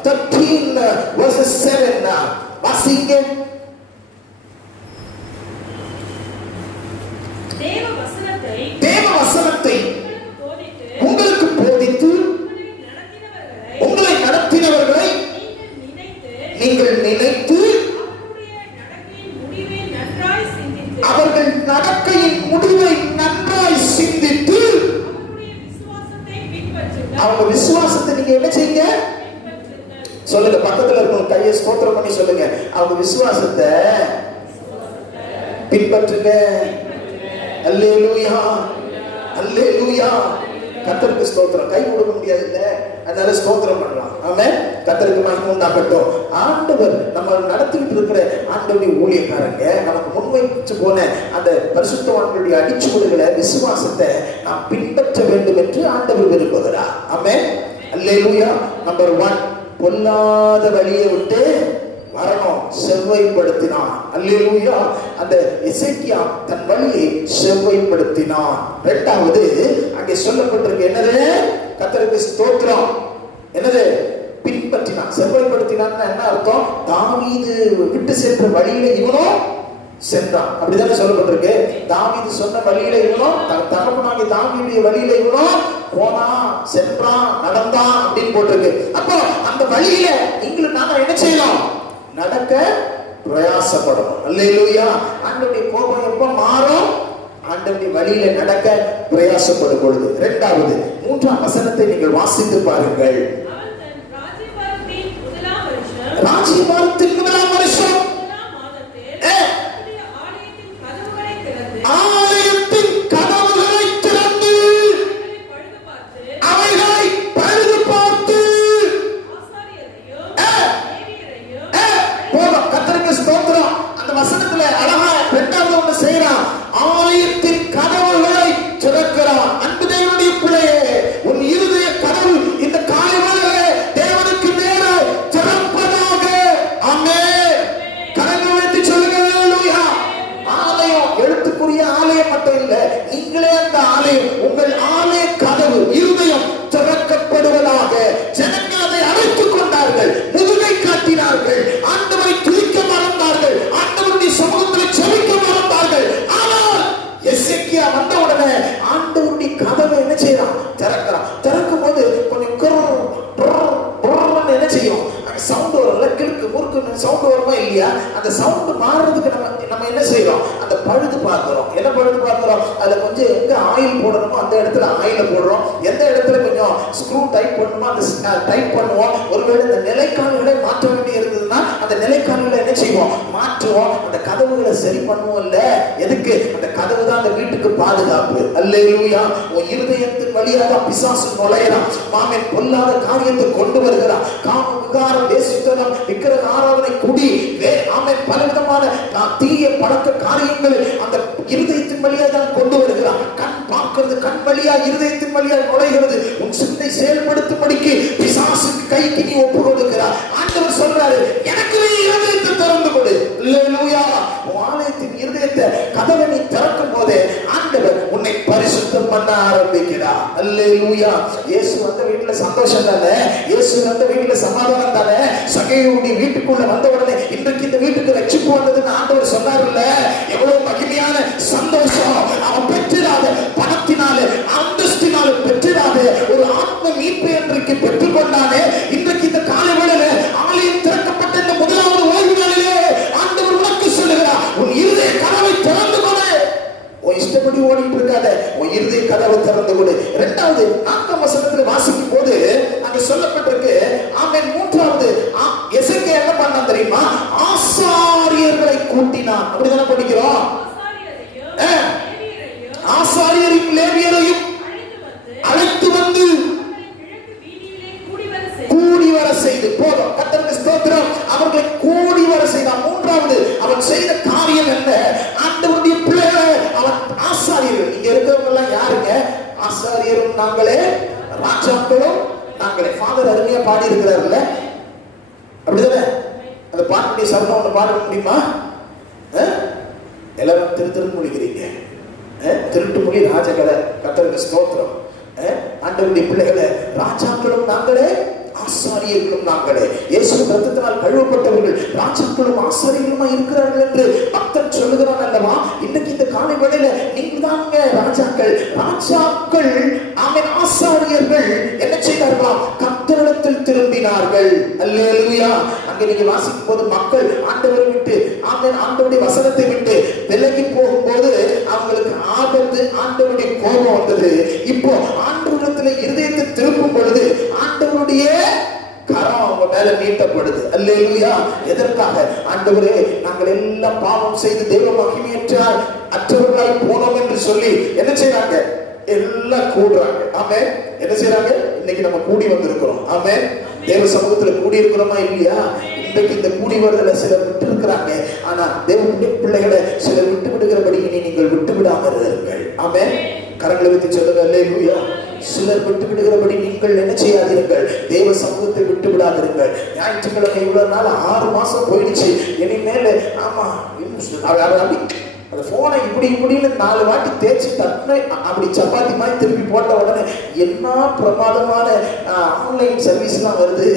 13 verse 7. வாசிங்க. தேவ வசனத்தை உங்களுக்கு போதித்து உங்களை நடத்தினவர்களை நீங்கள் நினைத்து அவர்கள் நடக்கையின் முடிவை நன்றாய் சிந்தித்து அவங்க விசுவாசத்தை நீங்க என்ன செய்யுங்க? சொல்லுங்க, பக்கத்துல இருக்கவங்க கையை ஸ்தோத்திரம் பண்ணி சொல்லுங்க, அவங்க விசுவாசத்தை பின்பற்றுங்க. அல்லேலூயா. அல்லேலூயா. கர்த்தருக்கு ஸ்தோத்திரம். கை கொடுக்க முடியாது இல்ல, அதனால ஸ்தோத்திரம் பண்ணலாம். ஆமென். கர்த்தருக்கு மகிமை உண்டாகட்டும். ஆண்டவர் நம்ம நடத்திட்டு இருக்கிற ஆண்டவருடைய ஊழியக்காரங்க நமக்கு முன்வைச்சு போன அந்த பரிசுத்தவான்களுடைய அடிச்சுவடுகளை, விசுவாசத்தை நாம் பின்பற்ற வேண்டும் என்று ஆண்டவர் விரும்புகிறார். ஆமென். அல்லேலூயா. நம்பர் 1, பொல்லாத வழியை விட்டு வரணும், செவ்வாய்ப்படுத்தினான். அல்லேலூயா. அந்த எசேக்கியா தன் வழியை செவ்வாய்ப்படுத்தினான். 2வது அங்கே சொல்லப்பட்டிருக்கு என்னது? கர்த்தருக்கு ஸ்தோத்திரம். என்னது? பின்பற்றினான். செவ்வாய்ப்படுத்தினான் என்ன அர்த்தம்? தாவீது விட்டு சென்ற வழியில இவனும் சென்றான். அப்படிதானே சொல்லப்பட்டிருக்கு. தாவீது சொன்ன வழியில இவனும், தகப்பனாகிய தாவீதுடைய வழியில இவனும் போனா, சென்றான், நடந்தான் அப்படின்னு போட்டிருக்கு. அப்போ அந்த வழியில நீங்களும் நாம என்ன செய்யலாம்? நடக்க பிரயாசப்படணும். அல்லேலூயா. ஆண்டவருடைய கோபம் எப்ப மாறும்? ஆண்டவருடைய வழியில நடக்க பிரயாசப்படும் பொழுது. 2வது 3ஆம் வசனத்தை நீங்கள் வாசித்து பாருங்கள். ராஜ்யபாரத்தின் முதலாம் வருஷம் ஆலயத்தின் கதவுகளை திறந்து அவைகளை பழுது பார்த்து போதும். கர்த்தருக்கு ஸ்தோத்திரம். அந்த வசனத்துல அழகா 2வது ஒண்ணு செய்யறான். ஆலயத்தின் கதவுகளை திறக்கிறான். அன்பு தேவனுடைய பிள்ளையே, உன் இருதய கதவு இந்த காலை வேளையிலே தேவனுக்கு நேர திறப்பதாக. ஆமென். கரங்களை வைத்து சொல்லுங்க அல்லேலூயா. ஆலயம் எழுத்துக்குரிய ஆலயம் மட்டும் இல்ல, நீங்களே அந்த ஆலயம். உங்கள் ஆலய கதவு, இருதயம் திறக்கப்படுவதாக. ஜனங்கள் அதை அழைத்துக் கொண்டார்கள், முதுகை காட்டினார்கள், ஆண்டவரை துதிக்க மறந்தார்கள், ஆண்டவருடைய சமூகத்தில் செபிக்க மறந்தார்கள். ஆனால் எசேக்கியா வந்த உடனே ஆண்டவருடைய கதவை என்ன செய்யறான்? திறக்கிறான். திறக்கும் போது கொஞ்சம் என்ன செய்யும்? சவுண்ட் வரும்ல, கிழக்கு முறுக்கு சவுண்ட் வருமா இல்லையா? அந்த சவுண்ட் மாறுறதுக்கு நம்ம என்ன செய்யறோம்? அந்த பழுது பார்க்கிறோம். என்ன பழுது பார்க்கிறோம்? அதுல கொஞ்சம் எங்க ஆயில் போடணுமோ அந்த இடத்துல ஆயில போடுறோம், எந்த இடத்துல கொஞ்சம் ஸ்க்ரூ டைப் பண்ணணுமோ அந்த டைப் பண்ணுவோம். ஒருவேளை இந்த நிலைக்கால்களை மாற்ற வேண்டி இருந்ததுன்னா அந்த நிலைக்கால்களை என்ன செய்வோம்? மாற்றுவோம். அந்த கதவுகளை சரி பண்ணுவோம் இல்ல? எதுக்கு? அந்த கதவு தான் அந்த வீட்டுக்கு பாதுகாப்பு. அல்லேலூயா. உன் இருதயத்தின் வழியாக பிசாசு நுழையலாம். மாமன் பொல்லாத காரியத்தை கொண்டு வருகிறான். காம விகாரம், தேசித்தனம், விக்கிரக ஆராதனை, குடி, ஆமென், பலவிதமான தீய பழக்க காரியங்கள் அந்த இருதயத்தின் வழியாக தான் கொண்டு வருகிறான். கண் பார்க்கிறது, கண் வழியா இருதயத்தின் வழியாக நுழைகிறது. உன் சிந்தை செயல்படுத்தும் கதவை நீ திறக்கும் போது ஆண்டவர் உன்னை பரிசுத்தம் பண்ண ஆரம்பிக்கிறார். அல்லேலூயா. இயேசு வந்த வீட்டுல சந்தோஷம் தானே, இயேசு வந்த வீட்டுல சமாதானம் தானே. சகையுடைய வீட்டுக்குள்ள வந்த உடனே இன்றைக்கு இந்த வீட்டுக்கு ரட்சிப்பு வந்ததுன்னு ஆண்டவர் சொன்னார்ல, எவ்வளவு மகிமையான சந்தோஷம். அவன் பெற்றிராத பணத்தினால அந்தஸ்தினால பெற்றிராத ஒரு ஆத்ம மீட்பு இன்றைக்கு பெற்றுக் கொண்டானே. இன்றைக்கு இந்த காலை வேளையில ஆலயம் திறக்கப்பட்ட இந்த முதலாவது ஓய்வு நாளிலே ஆண்டவர் உனக்கு சொல்லுகிறார், உன் இருதய கதவை திறந்து கொடு. உன் இஷ்டப்படி ஓடிட்டு இருக்காத, உன் இருதய கதவை திறந்து கொடு. இரண்டாவது 4ஆம் வசனத்தில் வாசிக்கும் போது அங்க சொல்லப்பட்டிருக்கு, ஆமென். மூன்றாவது எசேக்கியா என்ன பண்ணான் தெரியுமா? ஆசாரியர்களை கூட்டினான். அப்படிதானே படிக்கிறோம். ஆசாரியரையும் லேவியரையும் அழைத்து வந்து கூடி வர செய்து. போதும், கர்த்தருக்கு ஸ்தோத்திரம். அவர்களை கூடி வர செய்தான். மூன்றாவது அவன் செய்த காரியம் என்ன? ஆண்டவருடைய பிள்ளைகளை அவன் ஆசாரியர்கள். இங்க இருக்கிறவங்க எல்லாம் யாருங்க? ஆசாரியரும் நாங்களே, ராஜாக்களும் நாங்களே. ஃபாதர் அருமையா பாடி இருக்கிறார்ல, அப்படிதானே? அந்த பாட்டுடைய சரணம் ஒண்ணு பாட முடியுமா? எல்லாரும் திரு முடிக்கிறீங்க. திருட்டு மொழி ராஜகலை. கர்த்தருக்கு ஸ்தோத்திரம். ஆண்டவருடைய பிள்ளைகளை ராஜாக்களும் நாங்களே, ஆசாரியர்களும் நாங்களே. இயேசுவின் ரத்தத்தினால் கழுவப்பட்டவர்கள் ராஜாக்களும் ஆசாரியர்களுமா இருக்கிறார்கள் என்று பக்தன் சொல்லுகிறான் அல்லவா? இன்னைக்கு இந்த காலை வேளையில நீங்க தாங்க ராஜாக்கள். ராஜாக்கள் ஆமென். ஆசாரியர்கள் என்ன செய்தார்களாம்? கர்த்தரிடத்தில் திரும்பினார்கள். அல்லேலூயா. அங்க நீங்க வாசிக்கும் போது மக்கள் ஆண்டவரை விட்டு, ஆமென், ஆண்டவருடைய வசனத்தை விட்டு விலகி போகும்போது அவங்களுக்கு ஆபத்து, ஆண்டவருடைய கோபம் வந்தது. இப்போ ஆண்டவரிடத்துல இருதயத்தை திருப்பும் பொழுது ஆண்டவருடைய கரம் அவங்க மேல நீட்டப்படுது. அல்லேலூயா. எதற்காக? ஆண்டவரே, நாங்கள் எல்லாம் பாவம் செய்து தெய்வ மகிமையற்றால் அற்றவர்களாய் போனோம் என்று சொல்லி என்ன செய்றாங்க? எல்லாம் கூடுறாங்க. ஆமென். என்ன செய்றாங்க? இன்னைக்கு நம்ம கூடி வந்திருக்கிறோம். ஆமென். தேவ சமூகத்துல கூடி இருக்கிறோமா இல்லையா? இன்றைக்கு இந்த கூடி வருதல சிலர் விட்டு இருக்கிறாங்க. ஆனா தேவனுடைய பிள்ளைகளை சிலர் விட்டு விடுகிறபடி இனி நீங்கள் விட்டு விடாமல் இருங்கள். ஆமென். கரங்களை வைத்து சொல்லுங்க அல்லேலூயா. சிலர் விட்டு விடுகிறபடி நீங்கள் என்ன செய்யாதீர்கள்? தேவ சமூகத்தை விட்டு விடாதீர்கள். ஞாயிற்றுக்கிழமை இவ்வளவு நாள் 6 மாசம் போயிடுச்சு. இனிமேல் ஆமா அந்த போனை இப்படி இப்படின்னு 4 வாட்டி தேய்ச்சி தட்டின அப்படி சப்பாத்தி மாதிரி திருப்பி போட்ட உடனே என்ன பிரமாதமான ஆன்லைன் சர்வீஸ் எல்லாம் வருது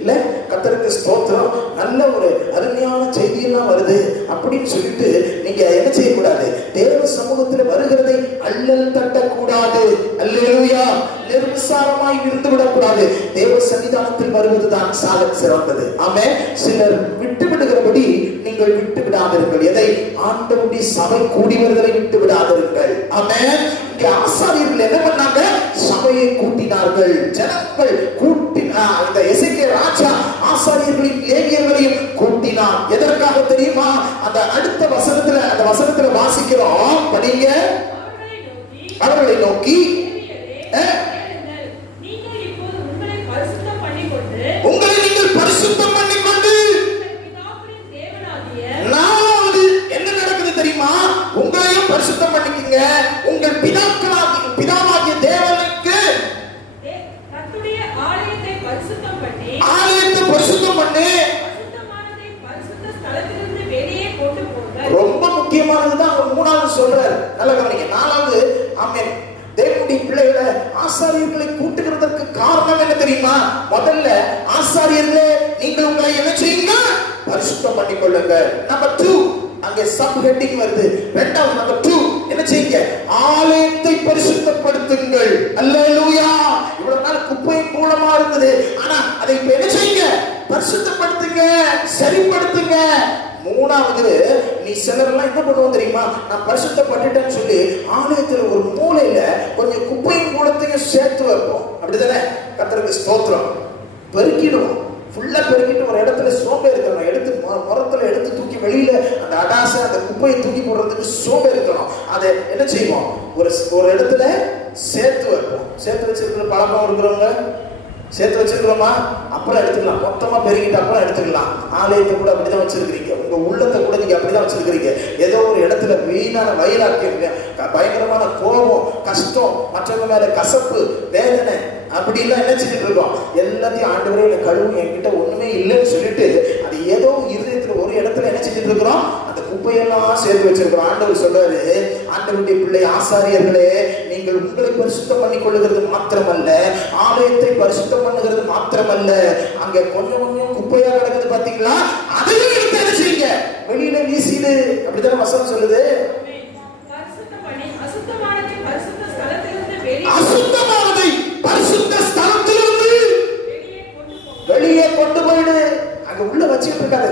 இல்ல? கர்த்தருக்கு ஸ்தோத்திரம். நல்ல ஒரு அருமையான செய்தி எல்லாம் வருது அப்படின்னு சொல்லிட்டு நீங்க என்ன செய்யக்கூடாது? தேவ சமூகத்தில் வருகிறதை அல்லல் தட்டக்கூடாது. அல்லேலூயா. நிர்விசாரமாய் இருந்து விடக்கூடாது. தேவ சன்னிதானத்தில் வருவதுதான் சால சிறந்தது. ஆமென். சிலர் விட்டு விடுகிறபடி நீங்கள் விட்டு விடாதீர்கள். எதை? ஆண்டவருடைய சபை கூடி வருவதை விட்டு விடாதீர்கள். ஆமென். இங்க ஆசாரியர்கள் என்ன பண்ணாங்க? சபையை கூட்டினார்கள். ஜனங்கள் இந்த எசேக்கியா ராஜா ஆசாரியர்களையும் லேவியர்களையும் கூட்டினான். எதற்காக தெரியுமா? அந்த அடுத்த வசனத்துல, அந்த வசனத்துல வாசிக்கிறோம், படிங்க. அவர்களை நோக்கி உங்களை நீங்கள் பரிசுத்தம் பண்ணிக்கொண்டு. நாலாவது என்ன நடக்குது தெரியுமா? உங்களையும் பரிசுத்தம் பண்ணிக்கங்க. உங்கள் பிதாவாகிய தேவனுக்கு ஆலயத்தை பரிசுத்தம் பண்ணி ரொம்ப முக்கியமானதுதான் அவர் 3வது சொல்றார். நல்ல கவனிங்க. 4வது ஆமென். தேவனுடைய பிள்ளைகளை ஆசாரியர்களை கூட்டுகிறதற்கு காரணம் என்ன தெரியுமா? முதல்ல ஆசாரியர்களே நீங்கள் உங்களை என்ன செய்யுங்க? பரிசுத்தம் பண்ணிக்கொள்ளுங்க. நம்பர் 2 அங்கே சப் ஹெட்டிங் வருது. இரண்டாவது நம்பர் 2 என்ன செய்யுங்க? ஆலயத்தை பரிசுத்தப்படுத்துங்கள். அல்லேலூயா. இவ்வளவு நாள் குப்பை கூலமா இருந்தது. ஆனா அதை இப்ப என்ன செய்யுங்க? பரிசுத்தப்படுத்துங்க, சரிப்படுத்துங்க. 3வது நீ சிலர்லாம் என்ன பண்ணுவோம் தெரியுமா? நான் பரிசுத்தப்பட்டுட்டேன்னு சொல்லி ஆலயத்தில் ஒரு மூலையில கொஞ்சம் குப்பையும் கூலத்தையும் சேர்த்து வைப்போம். அப்படிதானே? கர்த்தருக்கு ஸ்தோத்திரம். பெருக்கிடுவோம். ஃபுல்லா பெருக்கிட்டு ஒரு இடத்துல சோம்பேறித்தனம் எடுத்து மரத்துல எடுத்து தூக்கி வெளியில அந்த அடாசை அந்த குப்பையை தூக்கி போடுறதுக்கு சோம்பேறித்தனம். அதை என்ன செய்வோம்? ஒரு இடத்துல சேர்த்து வைப்போம். சேர்த்து வச்சிருக்கிற பழக்கம் இருக்கிறவங்க சேர்த்து வச்சிருக்கிறோமா? அப்புறம் எடுத்துக்கலாம். மொத்தமா பெருகிட்டு அப்புறம் எடுத்துக்கலாம். ஆலயத்தை கூட அப்படிதான் வச்சிருக்கிறீங்க. உங்க உள்ளத்தை கூட நீங்க அப்படிதான் வச்சிருக்கிறீங்க. ஏதோ ஒரு இடத்துல வீணான வைராக்கியம், பயங்கரமான கோபம், கஷ்டம், மற்றவங்க மேல கசப்பு, வேதனை, அப்படி எல்லாம் என்ன செஞ்சுட்டு இருக்கோம்? எல்லாத்தையும் ஆண்டவரே என்னை கழுவும், என்கிட்ட ஒண்ணுமே இல்லைன்னு சொல்லிட்டு அது ஏதோ இருதயத்துல ஒரு இடத்துல என்ன செஞ்சுட்டு இருக்கிறோம்? அந்த குப்பையெல்லாம் சேர்த்து வச்சிருக்கிறோம். ஆண்டவர் சொல்றாரு, ஆண்டவருடைய பிள்ளை ஆசாரியர்களே, நீங்கள் உங்களை பரிசுத்தம் பண்ணி கொள்ளுகிறது மாத்திரமல்ல, ஆலயத்தை பரிசுத்தம் பண்ணுகிறது மாத்திரமல்ல, அங்க கொஞ்சம் கொஞ்சம் குப்பையா கிடக்குது பாத்தீங்களா, அதையும் எடுத்து என்ன செய்யுங்க, வெளியில வீசிடு. அப்படித்தானே வசனம் சொல்லுது. அசுத்தமானதை பரிசுத்த ஸ்தலத்திலிருந்து வெளியே கொண்டு போயிடு. அங்க உள்ள வச்சுட்டு இருக்காது,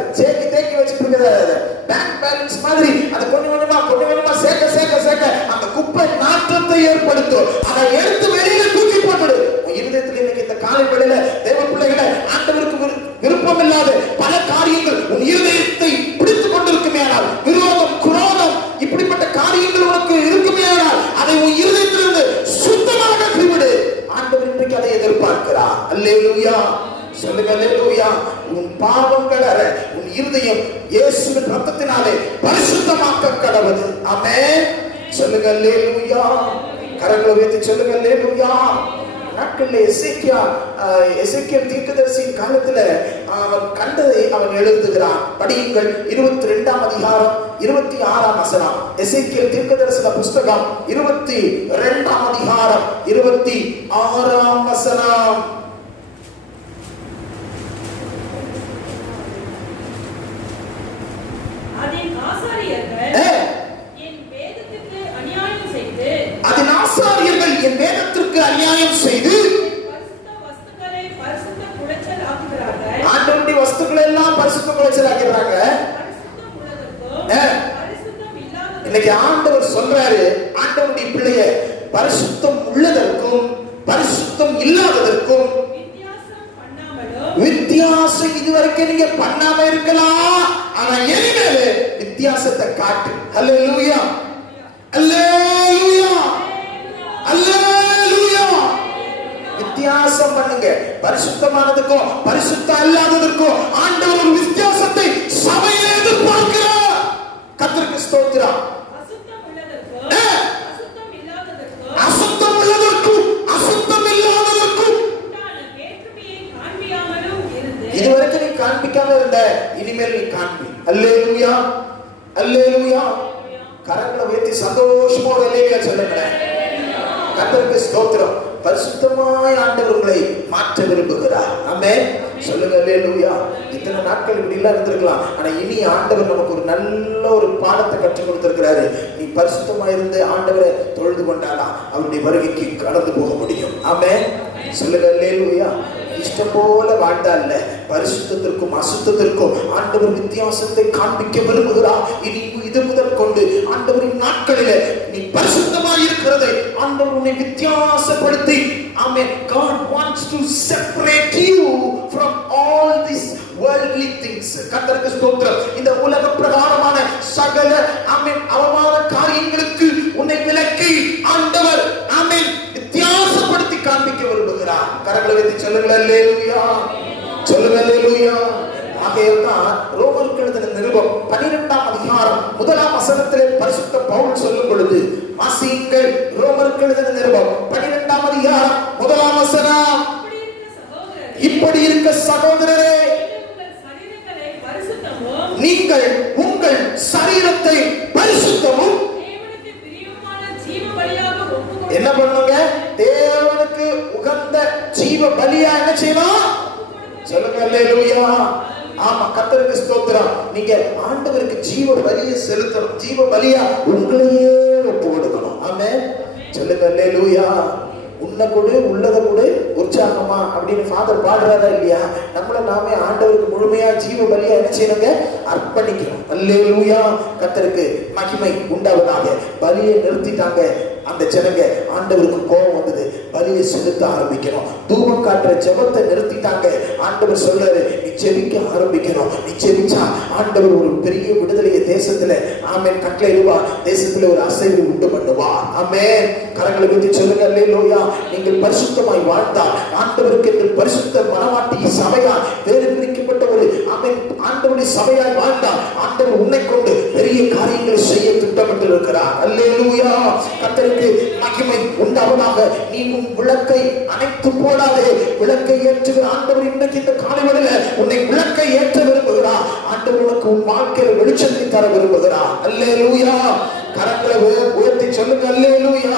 தேக்கி வச்சுட்டு இருக்காது. பேங்க் பேலன்ஸ் மாதிரி அதை கொஞ்சம் கொஞ்சமா சேர்க்க அந்த குப்பை நாற்றத்தை ஏற்படுத்தும். அதை எடுத்து வெளியில தூக்கி போட்டுடு. இருதயத்தில் இன்னைக்கு இந்த காலை வேளையில தேவ பிள்ளைகளை, ஆண்டவருக்கு விருப்பம் இல்லாத பல காரியங்கள் உன் இருதயத்தை பிடித்துக் கொண்டிருக்குமே ஆனால், விரோதம், குரோதம், இப்படிப்பட்ட காரியங்கள் உனக்கு இருக்குமே ஆனால், அதை உன் இருதயத்திலிருந்து சுத்தமாக விடு. ஆண்டவர் இன்றைக்கு அதை எதிர்பார்க்கிறார். அல்லேலூயா, சொல்லுங்க அல்லேலூயா. உன் பாவங்கள் அற உன் இருதயம் இயேசுவின் ரத்தத்தினாலே பரிசுத்தமாக்க கடவுது. ஆமென். சொல்லுங்க அல்லேலூயா. கரங்களை உயர்த்தி சொல்லுங்க அல்லேலூயா. நாட்களில் எசேக்கியேல் தீர்க்கதரிசியின் காலத்துல அவன் கண்டதை அவன் எழுதுகிறான். படியுங்கள் 22ஆம் அதிகாரம் 26ஆம் வசனம். எசேக்கியேல் தீர்க்கதரிசன புஸ்தகம் 22ஆம் அதிகாரம் 26ஆம் வசனம். அதன் ஆசாரியர்கள் என் வேதத்திற்கு அநியாயம் செய்து பரிசுத்த வஸ்துக்களை பரிசுத்த குலைச்சல் ஆக்குகிறார்கள். ஆண்டவருடைய வஸ்துக்களை எல்லாம் பரிசுத்த குலைச்சல் ஆக்குறாங்க. இன்னைக்கு ஆண்டவர் சொல்றாரு, ஆண்டவருடைய பிள்ளைய பரிசுத்தம் உள்ளதற்கும் பரிசுத்தம் இல்லாததற்கும் வித்தியாசம் இதுவரைக்கும் நீங்க பண்ணாம இருக்கலாம், ஆனா இனிமேல் வித்தியாசத்தை காட்டு. அல்லேலூயா, அல்லேலூயா, அல்லேலூயா. வித்தியாசம் பண்ணுங்க. பரிசுத்தமானதுக்கும் பரிசுத்தம் இல்லாததற்கும் ஆண்டவர் ஒரு வித்தியாசத்தை சபையில எதிர்பார்க்கிறார். கர்த்தருக்கு ஸ்தோத்திரம். அசுத்தம் உள்ளதற்கும் அசுத்தம் இல்லாததற்கும் இதுவரைக்கும் நீ காண்பிக்காம இருந்த, இனிமேல் நீ காண்பி. அல்லேலூயா, அல்லேலூயா. கரங்களை உயர்த்தி சந்தோஷமா ஒரு அல்லேலூயா சொல்லுங்களேன். கர்த்தருக்கு ஸ்தோத்திரம். பரிசுத்தமாய் ஆண்டவர் உங்களை மாற்ற விரும்புகிறார். ஆமென். சொல்லுங்க அல்லேலூயா. இத்தனை நாட்கள் இப்படி எல்லாம் இருந்திருக்கலாம், ஆனா இனி ஆண்டவர் நமக்கு ஒரு நல்ல ஒரு பாடத்தை கற்றுக் கொடுத்திருக்கிறாரு. நீ பரிசுத்தமா இருந்து ஆண்டவரை தொழுது கொண்டாதான் அவருடைய வருகைக்கு கடந்து போக முடியும். ஆமென். சொல்லுங்க அல்லேலூயா. இஷ்டம் போல வாழ்ந்தால் பரிசுத்தத்திற்கும் அசுத்தத்திற்கும் ஆண்டவர் வித்தியாசத்தை காண்பிக்க விரும்புகிறார். இனி இது முதல் கொண்டு ஆண்டவரின் நாட்களிலே நீ பரிசுத்தமாய் இருக்கிறதை ஆண்டவர் உன்னை வித்தியாசப்படுத்தி, ஆமென், God wants to separate you from all these worldly things. கர்த்தருக்கு ஸ்தோத்திரம். இந்த உலக பிரகாரமான சகல, ஆமென், அவமான காரியங்களுக்கு உன்னை விலக்கி ஆண்டவர், ஆமென், வித்தியாசப்படுத்தி காண்பிக்க விரும்புகிறார். கரங்களை வைத்து சொல்லுங்கள் அல்லேலூயா, சொல்லுங்கள் அல்லேலூயா. ஆகையால்தான் ரோமருக்கு எழுதின நிருபம் 12ஆம் அதிகாரம் 1ஆம் வசனத்திலே பரிசுத்த பவுல் சொல்லும் பொழுது, வாசியுங்கள். ரோமருக்கு எழுதின நிருபம் 12ஆம் அதிகாரம் 1ஆம் வசனம். இப்படி இருக்க சகோதரரே, நீங்கள் உங்கள் சரீரத்தை பரிசுத்தமும் என்ன பண்ணுங்க, தேவனுக்கு உகந்த ஜீவ பலியா என்ன செய்யணும்? சொல்லுங்க அல்லேலூயா. ஆமா, கர்த்தருக்கு ஸ்தோத்திரம். நீங்க ஆண்டவருக்கு ஜீவ பலியை செலுத்தணும். ஜீவ பலியா உங்களையே ஒப்பு கொடுக்கணும். ஆமென். சொல்லுங்க அல்லேலூயா. உன்னை கொடு, உள்ளதை கொடு, உற்சாகமா அப்படின்னு ஃபாதர் பாடுறாரா இல்லையா? நம்மள நாமே ஆண்டவருக்கு முழுமையா ஜீவ பலியா என்ன செய்யணுங்க? அர்ப்பணிக்கணும். அல்லேலூயா. கர்த்தருக்கு மகிமை உண்டாவதாக. பலியை நிறுத்திட்டாங்க அந்த ஜனங்க. ஆண்டவருக்கு கோபம் வந்தது. பலியை செலுத்த ஆரம்பிக்கணும். தூபம் காட்டுற ஜெபத்தை நிறுத்திட்டாங்க. ஆண்டவர் சொல்றாரு, நீ ஜெபிக்க ஆரம்பிக்கணும். நீ ஜெபிச்சா ஆண்டவர் ஒரு பெரிய விடுதலையை தேசத்துல, ஆமென், கட்டளையிடுவார். தேசத்துல ஒரு அசைவு உண்டு பண்ணுவார். ஆமென். கரங்களை வைத்து சொல்லுங்க அல்லேலூயா. நீங்கள் பரிசுத்தமாய் வாழ்ந்தால், ஆண்டவருக்கு என்று பரிசுத்த மனவாட்டி சபையால் வேறு பிரிக்கப்பட்ட ஒரு ஆமென் ஆண்டவருடைய சபையாய் வாழ்ந்தால் ஆண்டவர் உன்னை கொண்டு பெரிய காரியங்களை செய்ய திட்டமிட்டு இருக்கிறார். அல்லேலூயா. கர்த்தருக்கு மகிமை உண்டாவதாக. நீ உன் விளக்கை அணைத்து போடாதே. விளக்கை ஏற்றுகிற ஆண்டவர் இன்றைக்கு இந்த காலைவேளையில உன்னை விளக்கை ஏற்ற விரும்புகிறார். ஆண்டவர் உனக்கு உன் வாழ்க்கையில வெளிச்சத்தை தர விரும்புகிறார். அல்லேலூயா. கரங்களை உயர்த்தி சொல்லுங்க அல்லேலூயா.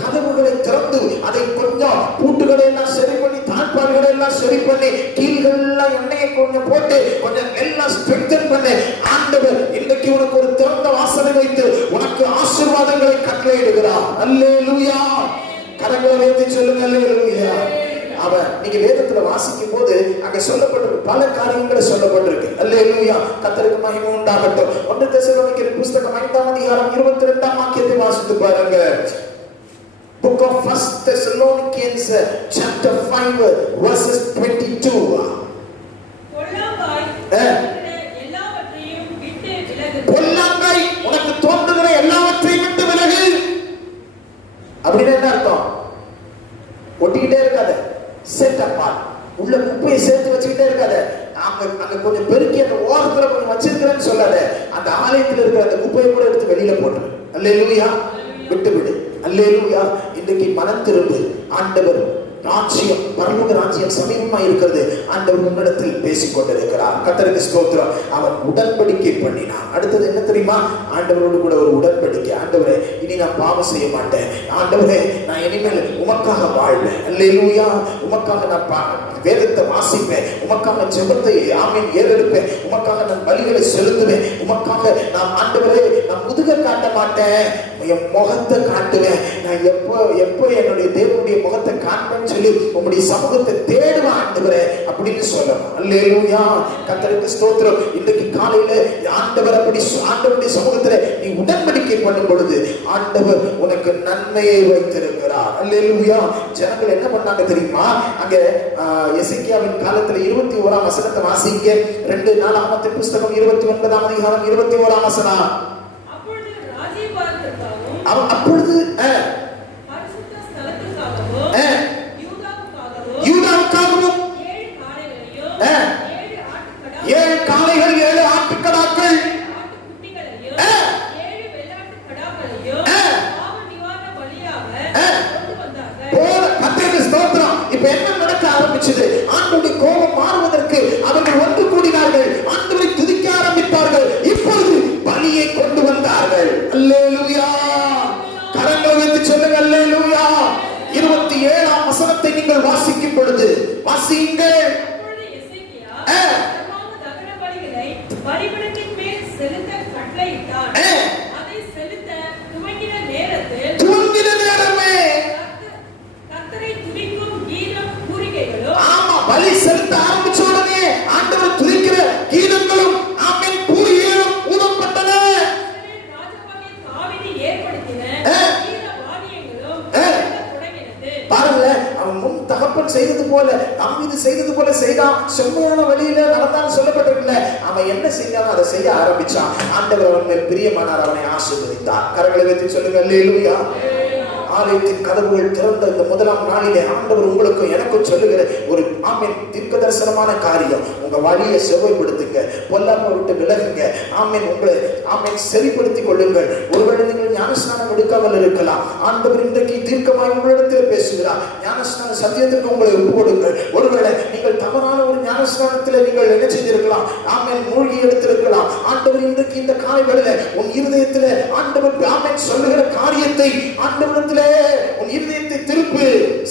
கதவுகளை திறந்து அதை கொஞ்சம் பூட்டுகளை எல்லாம் சரி பண்ணி தாழ்பாடுகளை எல்லாம் சரி பண்ணி கீழ்கள் எல்லாம் எண்ணெயை கொஞ்சம் போட்டு கொஞ்சம் எல்லாம் ஸ்ட்ரெங்தன் பண்ணி ஆண்டவர் இன்றைக்கு உனக்கு ஒரு திறந்த வாசலை வைத்து உனக்கு ஆசீர்வாதங்களை கட்டளையிடுகிறார். அல்லேலூயா. கரங்களை வைத்து சொல்லுங்க அல்லேலூயா. அவன் நீங்க வேதத்துல வாசிக்கும் போது அங்க சொல்லப்பட்டிருக்கு பல காரியங்களை சொல்லப்பட்டிருக்கு. அல்லேலூயா. கர்த்தருக்கு மகிமை உண்டாகட்டும். 1 தெசலோனிக்கேயர் புத்தகம் 5ஆம் அதிகாரம் 22ஆம் வாக்கியத்தை வாசித்து பாருங்க. Book of 1 Thessalonians chapter 5 verses 22. பொல்லாங்கை உனக்கு தோன்றுகிற எல்லாவற்றையும் விட்டு விலகு. அப்படின்னு என்ன அர்த்தம்? ஒட்டிக்கிட்டே இருக்காத. Set apart. உள்ள குப்பையை சேர்த்து வச்சுக்கிட்டே இருக்காத. அங்க கொஞ்சம் பெருக்கி அந்த ஓரத்துல கொஞ்சம் வச்சிருக்கிறேன்னு சொல்லாத. அந்த ஆலயத்தில் இருக்கிற அந்த குப்பையை கூட எடுத்து வெளியில போட்டு அல்லேலூயா விட்டு விடு. அல்லேலூயா. இன்றைக்கு மனம் திரும்பு. ஆண்டவர் ராஜ்யம் பரலோக ராஜ்யம் சமீபமா இருக்கிறது. ஆண்டவர் உன்னிடத்தில் பேசிக் கொண்டிருக்கிறார். கர்த்தருக்கு ஸ்தோத்திரம். அவன் உடன்படிக்கை பண்ணினான். அடுத்தது என்ன தெரியுமா? ஆண்டவரோடு கூட ஒரு உடன்படிக்கை. ஆண்டவரே இனி நான் பாவம் செய்ய மாட்டேன். ஆண்டவரே நான் இனிமேல் உமக்காக வாழ்வேன். அல்லேலூயா. உமக்காக நான் வேதத்தை வாசிப்பேன். உமக்காக ஜெபத்தை ஆமென் ஏறெடுப்பேன். உமக்காக நான் பலிகளை செலுத்துவேன். உமக்காக நான் ஆண்டவரே நான் முதுக காட்ட மாட்டேன். என் முகத்தை காட்டுவேன். நான் எப்போ என்னுடைய தேவனுடைய முகத்தை காண்பேன்னு சொல்லி உங்களுடைய சமூகத்தை தேடுவேன் ஆண்டவரே அப்படின்னு சொல்லணும். அல்லேலூயா. கர்த்தருக்கு ஸ்தோத்திரம். இன்றைக்கு காலையில ஆண்டவர் அப்படி ஆண்டவருடைய சமூகத்துல நீ உடன்படிக்கை பண்ணும் பொழுது ஆண்டவர் உனக்கு நன்மையை வைத்திருக்கிறார். அல்லேலூயா. ஜனங்கள் என்ன பண்ணாங்க தெரியுமா? அங்க எசேக்கியாவின் காலத்துல 21ஆம் வசனத்தை வாசிங்க. 2 நாளாகமத்தின் புத்தகம் 29ஆம் அதிகாரம் 21ஆம் வசனம். அப்பொழுது யூதாவுக்காகவும் 7 காளைகள் 7 ஆட்டுக்கடாக்கள் இப்ப என்ன நடக்க ஆரம்பிச்சது? ஆண்டவருடைய கோபம் மாறுவதற்கு அவர்கள் ஒன்று கூடினார்கள். ஆண்டவரை துதிக்க ஆரம்பித்தார்கள். இப்பொழுது பலியை கொண்டு வந்தார்கள். அல்லேலூயா. கரங்களை வைத்து சொல்லுங்க அல்லேலூயா. 27ஆம் வசனத்தை நீங்கள் வாசிக்கும் பொழுது வாசியுங்கள். பலிபீடத்தின் மேல் செலுத்த கட்டளையிட்டார். அதை செலுத்த துவங்கின நேரத்தில் கர்த்தரை துதிக்கும் கீதம் பூரிகைகளும் பலி செலுத்த ஆரம்பிச்ச உடனே ஆண்டவர் துதிக்கிற கீதங்களும் ஆமென் பூரிகைகளும் ஊதப்பட்டன. ராஜாவாகிய தாவீது ஏற்படுத்தின கீத வாத்தியங்களும் தொடங்கினது. பாருங்க, அவன் முன் தகப்பன் செய்தது போல தாவீது செய்தது போல செய்தான். செம்மையான வழியில நடந்தான்னு சொல்லப்பட்டிருக்கல. அவன் என்ன செஞ்சாலும் அதை செய்ய ஆரம்பிச்சான். ஆண்டவர் அவன் மேல் பிரியமானார். அவனை ஆசீர்வதித்தார். கரங்களை வைத்து சொல்லுங்க அல்லேலூயா. ஆலயத்தின் கதவுகள் திறந்த இந்த முதலாம் நாளிலே ஆண்டவர் உங்களுக்கும் எனக்கும் சொல்லுகிற ஒரு ஆமென் தீர்க்க தரிசனமான காரியம். உங்க வழியை செவ்வாய்ப்படுத்துங்க. பொல்லாமை விட்டு விலகுங்க. ஆமென் உங்களை ஆமென் சரிப்படுத்திக் கொள்ளுங்கள். ஒருவேளை நீங்கள் ஞானஸ்நானம் எடுக்காமல் இருக்கலாம். ஆண்டவர் இன்றைக்கு தீர்க்கமாய் உங்களிடத்தில் பேசுகிறார். ஞானஸ்நான சத்தியத்திற்கு உங்களை ஒப்பு கொடுங்கள். ஒருவேளை நீங்கள் தவறான ஒரு ஞானஸ்நானத்தில் நீங்கள் என்ன செய்திருக்கலாம்? ஆமென் மூழ்கி எடுத்திருக்கலாம். ஆண்டவர் இன்றைக்கு இந்த காலை வேளையில உன் இருதயத்தில் ஆண்டவர் ஆமென் சொல்லுகிற காரியத்தை ஆண்டவரிடத்தில் உன் இருதயத்தை திருப்பு.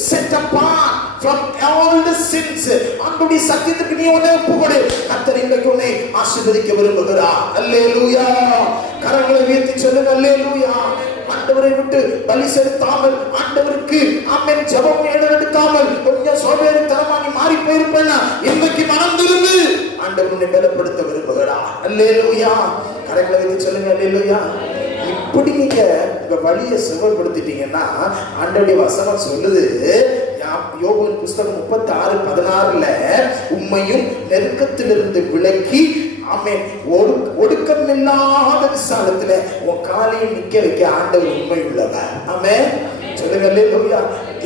set apart from all the sins. ஆண்டவருடைய சத்தியத்துக்கு நீ உன்னை ஒப்புக்கொடு. கர்த்தர் இன்றைக்கு உன்னை ஆசீர்வதிக்க விரும்புகிறார். அல்லேலூயா. கரங்களை உயர்த்தி சொல்லுங்க அல்லேலூயா. ஆண்டவரை விட்டு பலி செலுத்தாமல் ஆண்டவருக்கு ஆமென் ஜெபம் எடுக்காமல் கொஞ்சம் சோம்பேறித்தனமா நீ மாறி போயிருப்பேனா இன்றைக்கு மனம் திரும்பு. ஆண்டவர் உன்னை பலப்படுத்த விரும்புகிறார். அல்லேலூயா. கரங்களை உயர்த்தி சொல்லுங்க அல்லேலூயா. இப்படி நீங்க உங்க வழியை செவ்வாய்ப்படுத்திட்டீங்கன்னா ஆண்டவருடைய வசனம் சொல்லுது. யோபுவின் புத்தகம் 36:16 உம்மையும் நெருக்கத்திலிருந்து விலக்கி ஆமென் ஒடுக்கம் இல்லாத விசாலத்துல உன் காலையை நிக்க வைக்க ஆண்டவர் உண்மை உள்ளவர். ஆமென் சொல்லுங்க அல்லேலூயா.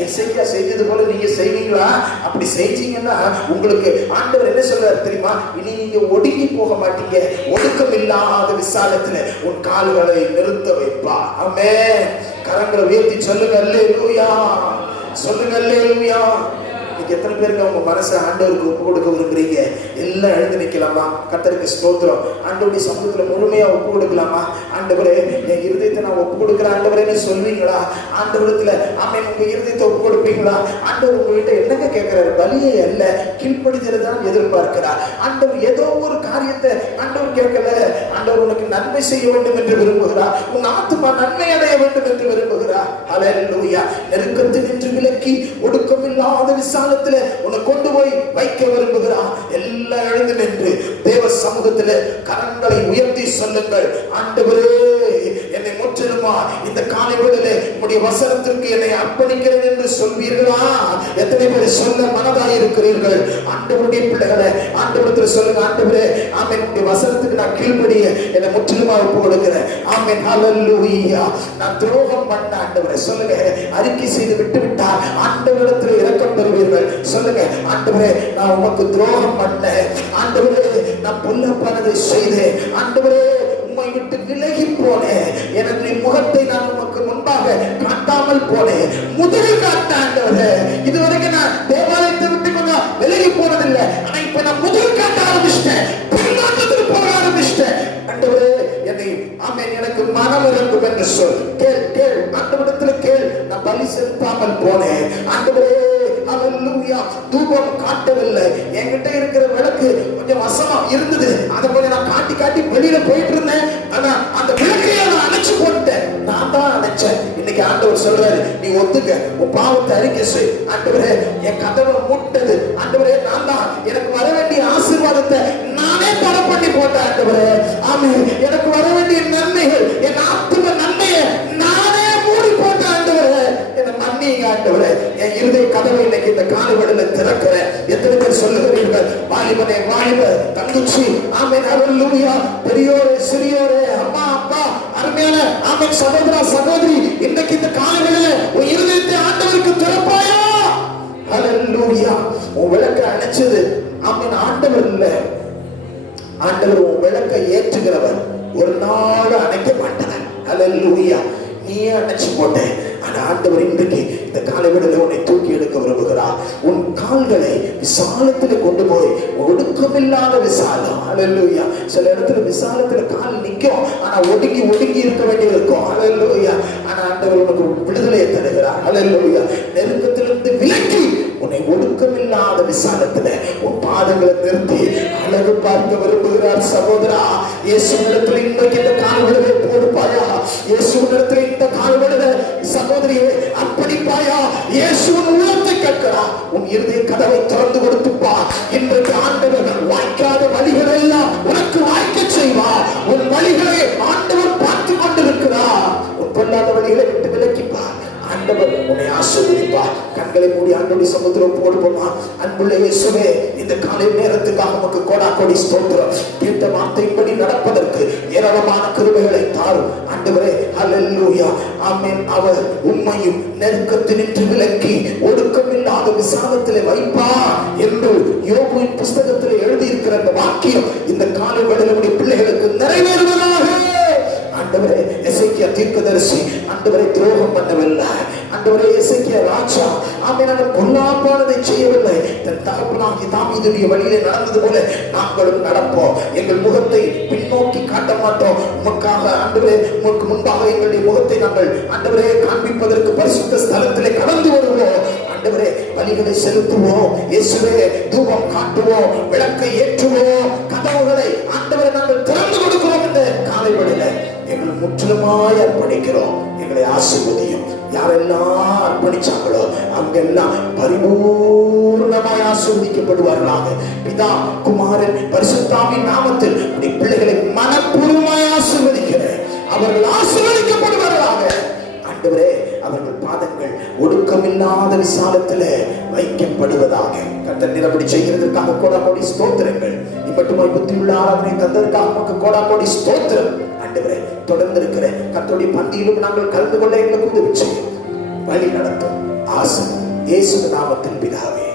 எசேக்கியா செஞ்சது போல நீங்க செய்வீங்களா? அப்படி செஞ்சீங்கன்னா உங்களுக்கு ஆண்டவர் என்ன சொல்றாரு தெரியுமா? இனி நீங்க ஒடுங்கி போக மாட்டீங்க. ஒடுக்கம் இல்லாத விசாலத்துல உன் கால்களை நிறுத்த வைப்பா. ஆமென். கரங்களை உயர்த்தி சொல்லுங்க அல்லேலூயா, சொல்லுங்க அல்லேலூயா. இன்னைக்கு எத்தனை பேருக்கு அவங்க மனசை ஆண்டவருக்கு ஒப்பு கொடுக்க விரும்புறீங்க? எல்லாம் எழுந்து நிக்கலாமா? கர்த்தருக்கு ஸ்தோத்திரம். ஆண்டவருடைய சமூகத்துல முழுமையா ஒப்பு கொடுக்கலாமா? ஆண்டவரே என் இருதயத்தை நான் ஒப்பு கொடுக்கிறேன் ஆண்டவரேன்னு சொல்வீங்களா? ஆண்டவரத்துல ஆமென். உங்க இருதயத்தை ஒப்பு கொடுப்பீங்களா? ஆண்டவர் உங்ககிட்ட என்னங்க கேட்கிறாரு? பலியை அல்ல, கீழ்ப்படிதலை தான் எதிர்பார்க்கிறார். ஆண்டவர் ஏதோ ஒரு காரியத்தை ஆண்டவர் கேட்கல. ஆண்டவர் உனக்கு நன்மை செய்ய வேண்டும் என்று விரும்புகிறார். உன் ஆத்துமா நன்மை அடைய வேண்டும் என்று விரும்புகிறார். ஹல்லேலூயா. நெருக்கத்தில் நின்று விலக்கி ஒடுக்கமில்லாத விசாலத்துல உன்னை கொண்டு போய் வைக்க விரும்புகிறார். எல்லாம் எழுந்து நின்று தேவ சமூகத்துல கரங்களை உயர்த்தி சொல்லுங்கள், ஆண்டவரே என்னை முற்றிலுமா இந்த காலை வேளையிலே உம்முடைய வசனத்திற்கு என்னை அர்ப்பணிக்கிறேன் என்று சொல்வீர்களா? எத்தனை பேர் சொல்ல மனதாய் இருக்கிறீர்கள்? ஆண்டவருடைய பிள்ளைகளை ஆண்டவரத்தில் சொல்லுங்க, ஆண்டவரே ஆமென், உம்முடைய வசனத்துக்கு நான் கீழ்ப்படிய என்னை முற்றிலுமா ஒப்பு கொடுக்கிறேன். ஆமென். ஹல்லேலூயா. நான் துரோகம் பண்ண ஆண்டவரே சொல்லுங்க, அறிக்கை செய்து விட்டு விட்டார் ஆண்டவரிடத்தில் இரக்கம் பெறுவீர்கள். சொல்லுங்க, ஆண்டவரே நான் உமக்கு துரோகம் பண்ணேன், ஆண்டவரே நான் பொல்லாப்பானதை செய்தேன், ஆண்டவரே உம்மை விட்டு விலகி போனேன், எனக்கு முகத்தை நான் உமக்கு முன்பாக காட்டாமல் போனேன், முதல் காட்ட ஆண்டவரே. இதுவரைக்கும் நான் தேவாலயத்தை விட்டு கொஞ்சம் விலகி போனதில்லை, ஆனா இப்ப நான் முதல் காட்ட ஆரம்பிச்சிட்டேன், பின்னாட்டத்தில் போக ஆரம்பிச்சிட்டேன். ஆண்டவரே என்னை ஆமென் எனக்கு மனம் இறங்கும் என்று சொல். கேள் கேள் ஆண்டவரிடத்தில் கேள். நான் பலி செலுத்தாமல் போனேன் ஆண்டவரே. ஹல்லேலூயா. தூபம் காட்டவில்லை. என்கிட்ட இருக்கிற விளக்கு கொஞ்சம் வசமா இருந்தது, அதை கொஞ்சம் நான் காட்டி காட்டி வெளியில போயிட்டு இருந்தேன். ஆனா அந்த விளக்கையை நான் அணைச்சு போட்டேன். நான் தான் அணைச்சேன். இன்னைக்கு ஆண்டவர் சொல்றாரு, நீ ஒத்துக்க, உன் பாவத்தை அறிக்கை செய். ஆண்டவரே என் கதவை மூட்டது ஆண்டவரே நான் தான். எனக்கு வர வேண்டிய ஆசீர்வாதத்தை நானே தடை பண்ணி போட்டேன் ஆண்டவரே. ஆமென். எனக்கு வர வேண்டிய நன்மைகள், என் ஆத்தும நன்மையை நானே மூடி போட்டேன் ஆண்டவரே. என்னை மன்னிங்க ஆண்டவரே. என் இருதய கதவை இன்னைக்கு இந்த காலை வேளையில திறக்கிறேன். எத்தனை பேர் சொல்லுகிறீர்கள்? வாலிபனே, வாலிப தங்கச்சி, ஆமென், ஹல்லேலூயா. பெரியோரே, சிறியோரே, அம்மா, அப்பா, அருமையான ஆமென் சகோதரா, சகோதரி, இன்னைக்கு இந்த காலை வேளையில உன் இருதயத்தை ஆண்டவருக்கு திறப்பாயா? ஹல்லேலூயா. உன் விளக்கை அணைச்சது ஆமென் ஆண்டவர் இல்ல. ஆண்டவர் உன் விளக்கை ஏற்றுகிறவர், ஒரு நாள் அணைக்க மாட்டார். ஹல்லேலூயா. நீயே அணைச்சு போட்ட. ஆனா ஆண்டவர் இன்றைக்கு இந்த காலை வேளையில உன்னை தூக்கி எடுக்க விரும்புகிறார். உன் கால்களை விசாலத்துல கொண்டு போய், ஒடுக்கமில்லாத விசாலம். ஹல்லேலூயா. சில இடத்துல விசாலத்துல கால் நிற்கும், ஆனா ஒடுங்கி ஒடுங்கி இருக்க வேண்டியது இருக்கும். ஹல்லேலூயா. ஆனா ஆண்டவர் உனக்கு விடுதலையை தருகிறார். ஹல்லேலூயா. நெருக்கத்திலிருந்து விலக்கி உன்னை ஒடுக்கமில்லாத விசாலத்துல உன் பாதங்களை நிறுத்தி அழகு பார்க்க விரும்புகிறார். சகோதரா, இயேசுவிடத்துல இன்றைக்கு இந்த கால்களை போடுப்பாயா? இயேசுவிடத்துல இந்த கால்களை சகோதரியே அர்ப்பணிப்பாயா? இயேசுவின் உள்ளத்தை கேட்கிறார். உன் இருதய கதவை திறந்து கொடுத்துப்பா. இன்றைக்கு ஆண்டவர் வாய்க்காத வழிகளை எல்லாம் உனக்கு வாய்க்க செய்வார். உன் வழிகளை ஆண்டவர் பார்த்து கொண்டிருக்கிறார். உன் பொல்லாத வழிகளை விட்டு விலக்கிப்பார். ஆண்டவர் உன்னை ஆசீர்வதிப்பார். கண்களை மூடி ஆண்டவருடைய சமூகத்தில் ஒப்பு கொடுப்போமா? அன்புள்ள இயேசுவே, இந்த காலை நேரத்துக்காக உமக்கு கோடா கோடி ஸ்தோத்திரம். கேட்ட வார்த்தையின்படி நடப்பதற்கு ஏராளமான கிருபைகளை தாரும் ஆண்டவரே. ஹல்லேலூயா. ஆமென். அவர் உம்மையும் நெருக்கத்தில் நின்று விலக்கி ஒடுக்கமில்லாத விசாலத்திலே வைப்பார் என்று யோபுவின் புஸ்தகத்தில் எழுதியிருக்கிற அந்த வாக்கியம் இந்த காலை வேளையிலே பிள்ளைகளுக்கு நிறைவேறுவதாக. ஆண்டவரே, எசேக்கியா தீர்க்கதரிசி ஆண்டவரை துரோகம் பண்ணவில்லை. ஆண்டவரே, எசேக்கியா ராஜா ஆமென் அவன் பொல்லாப்பானதை செய்யவில்லை. தன் தகப்பனாகிய தாவீதுடைய வழியிலே நடந்தது போல நாங்களும் நடப்போம். எங்கள் முகத்தை பின்னோக்கி காட்ட மாட்டோம். உமக்காக ஆண்டவரே, உமக்கு முன்பாக எங்களுடைய முகத்தை நாங்கள் ஆண்டவரே காண்பிப்பதற்கு பரிசுத்த ஸ்தலத்திலே கடந்து வருவோம். ஆண்டவரே, பலிகளை செலுத்துவோம். இயேசுவே, தூபம் காட்டுவோம், விளக்கை ஏற்றுவோம், கதவுகளை ஆண்டவரை நாங்கள் திறந்து கொடுக்கிறோம். இந்த காலை வேளையிலே எங்களை முற்றிலுமாய் அர்ப்பணிக்கிறோம். எங்களை ஆசீர்வதியும். யாரெல்லாம் அர்ப்பணிச்சாங்களோ அங்கெல்லாம் பரிபூர்ணமாய் ஆசீர்வதிக்கப்படுவார்களாக. பிதா, குமாரன், பரிசுத்தாவின் நாமத்தில் பிள்ளைகளை மனப்பூர்வமாய் ஆசீர்வதிக்கிறேன். அவர்கள் ஆசீர்வதிக்கப்படுவார்களாக. ஆண்டவரே, அவர்கள் பாதங்கள் ஒடுக்கமில்லாத விசாலத்திலே வைக்கப்படுவதாக. கர்த்தர் நிரப்படி செய்கிறதற்காக கோடா கோடி ஸ்தோத்திரங்கள். இப்பட்டுமாய் புத்தியுள்ள ஆராதனை தந்ததற்காக நமக்கு கோடா கோடி ஸ்தோத்திரம். ஆண்டவரே, தொடர்ந்து இருக்கிற கர்த்தருடைய பந்தியிலும் நாங்கள் கலந்து கொள்ள எங்களுக்கு உதவி செய்யும், வழி நடத்தும். ஆசை. இயேசு நாமத்தில் பிதாவே,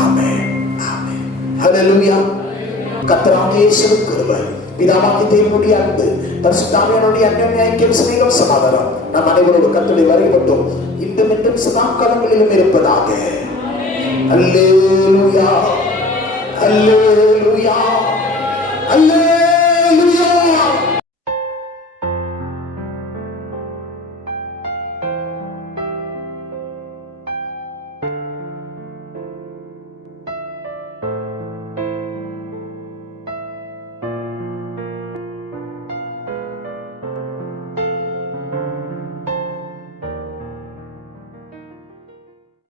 ஆமென், ஆமென். ஹல்லேலூயா. கர்த்தராகிய இயேசுவின் கிருபை, பிதாவாகிய தேவனுடைய அன்பு, பரிசுத்த ஆவியானவருடைய அன்யோன்ய ஐக்கியம், சிநேகம், சமாதானம் நம் அனைவரோடு கர்த்தருடைய வருகைப்பட்டும் இன்றும் என்றும் சதா காலங்களிலும் இருப்பதாக. அல்லேலூயா, அல்லேலூயா, அல்லேலூயா.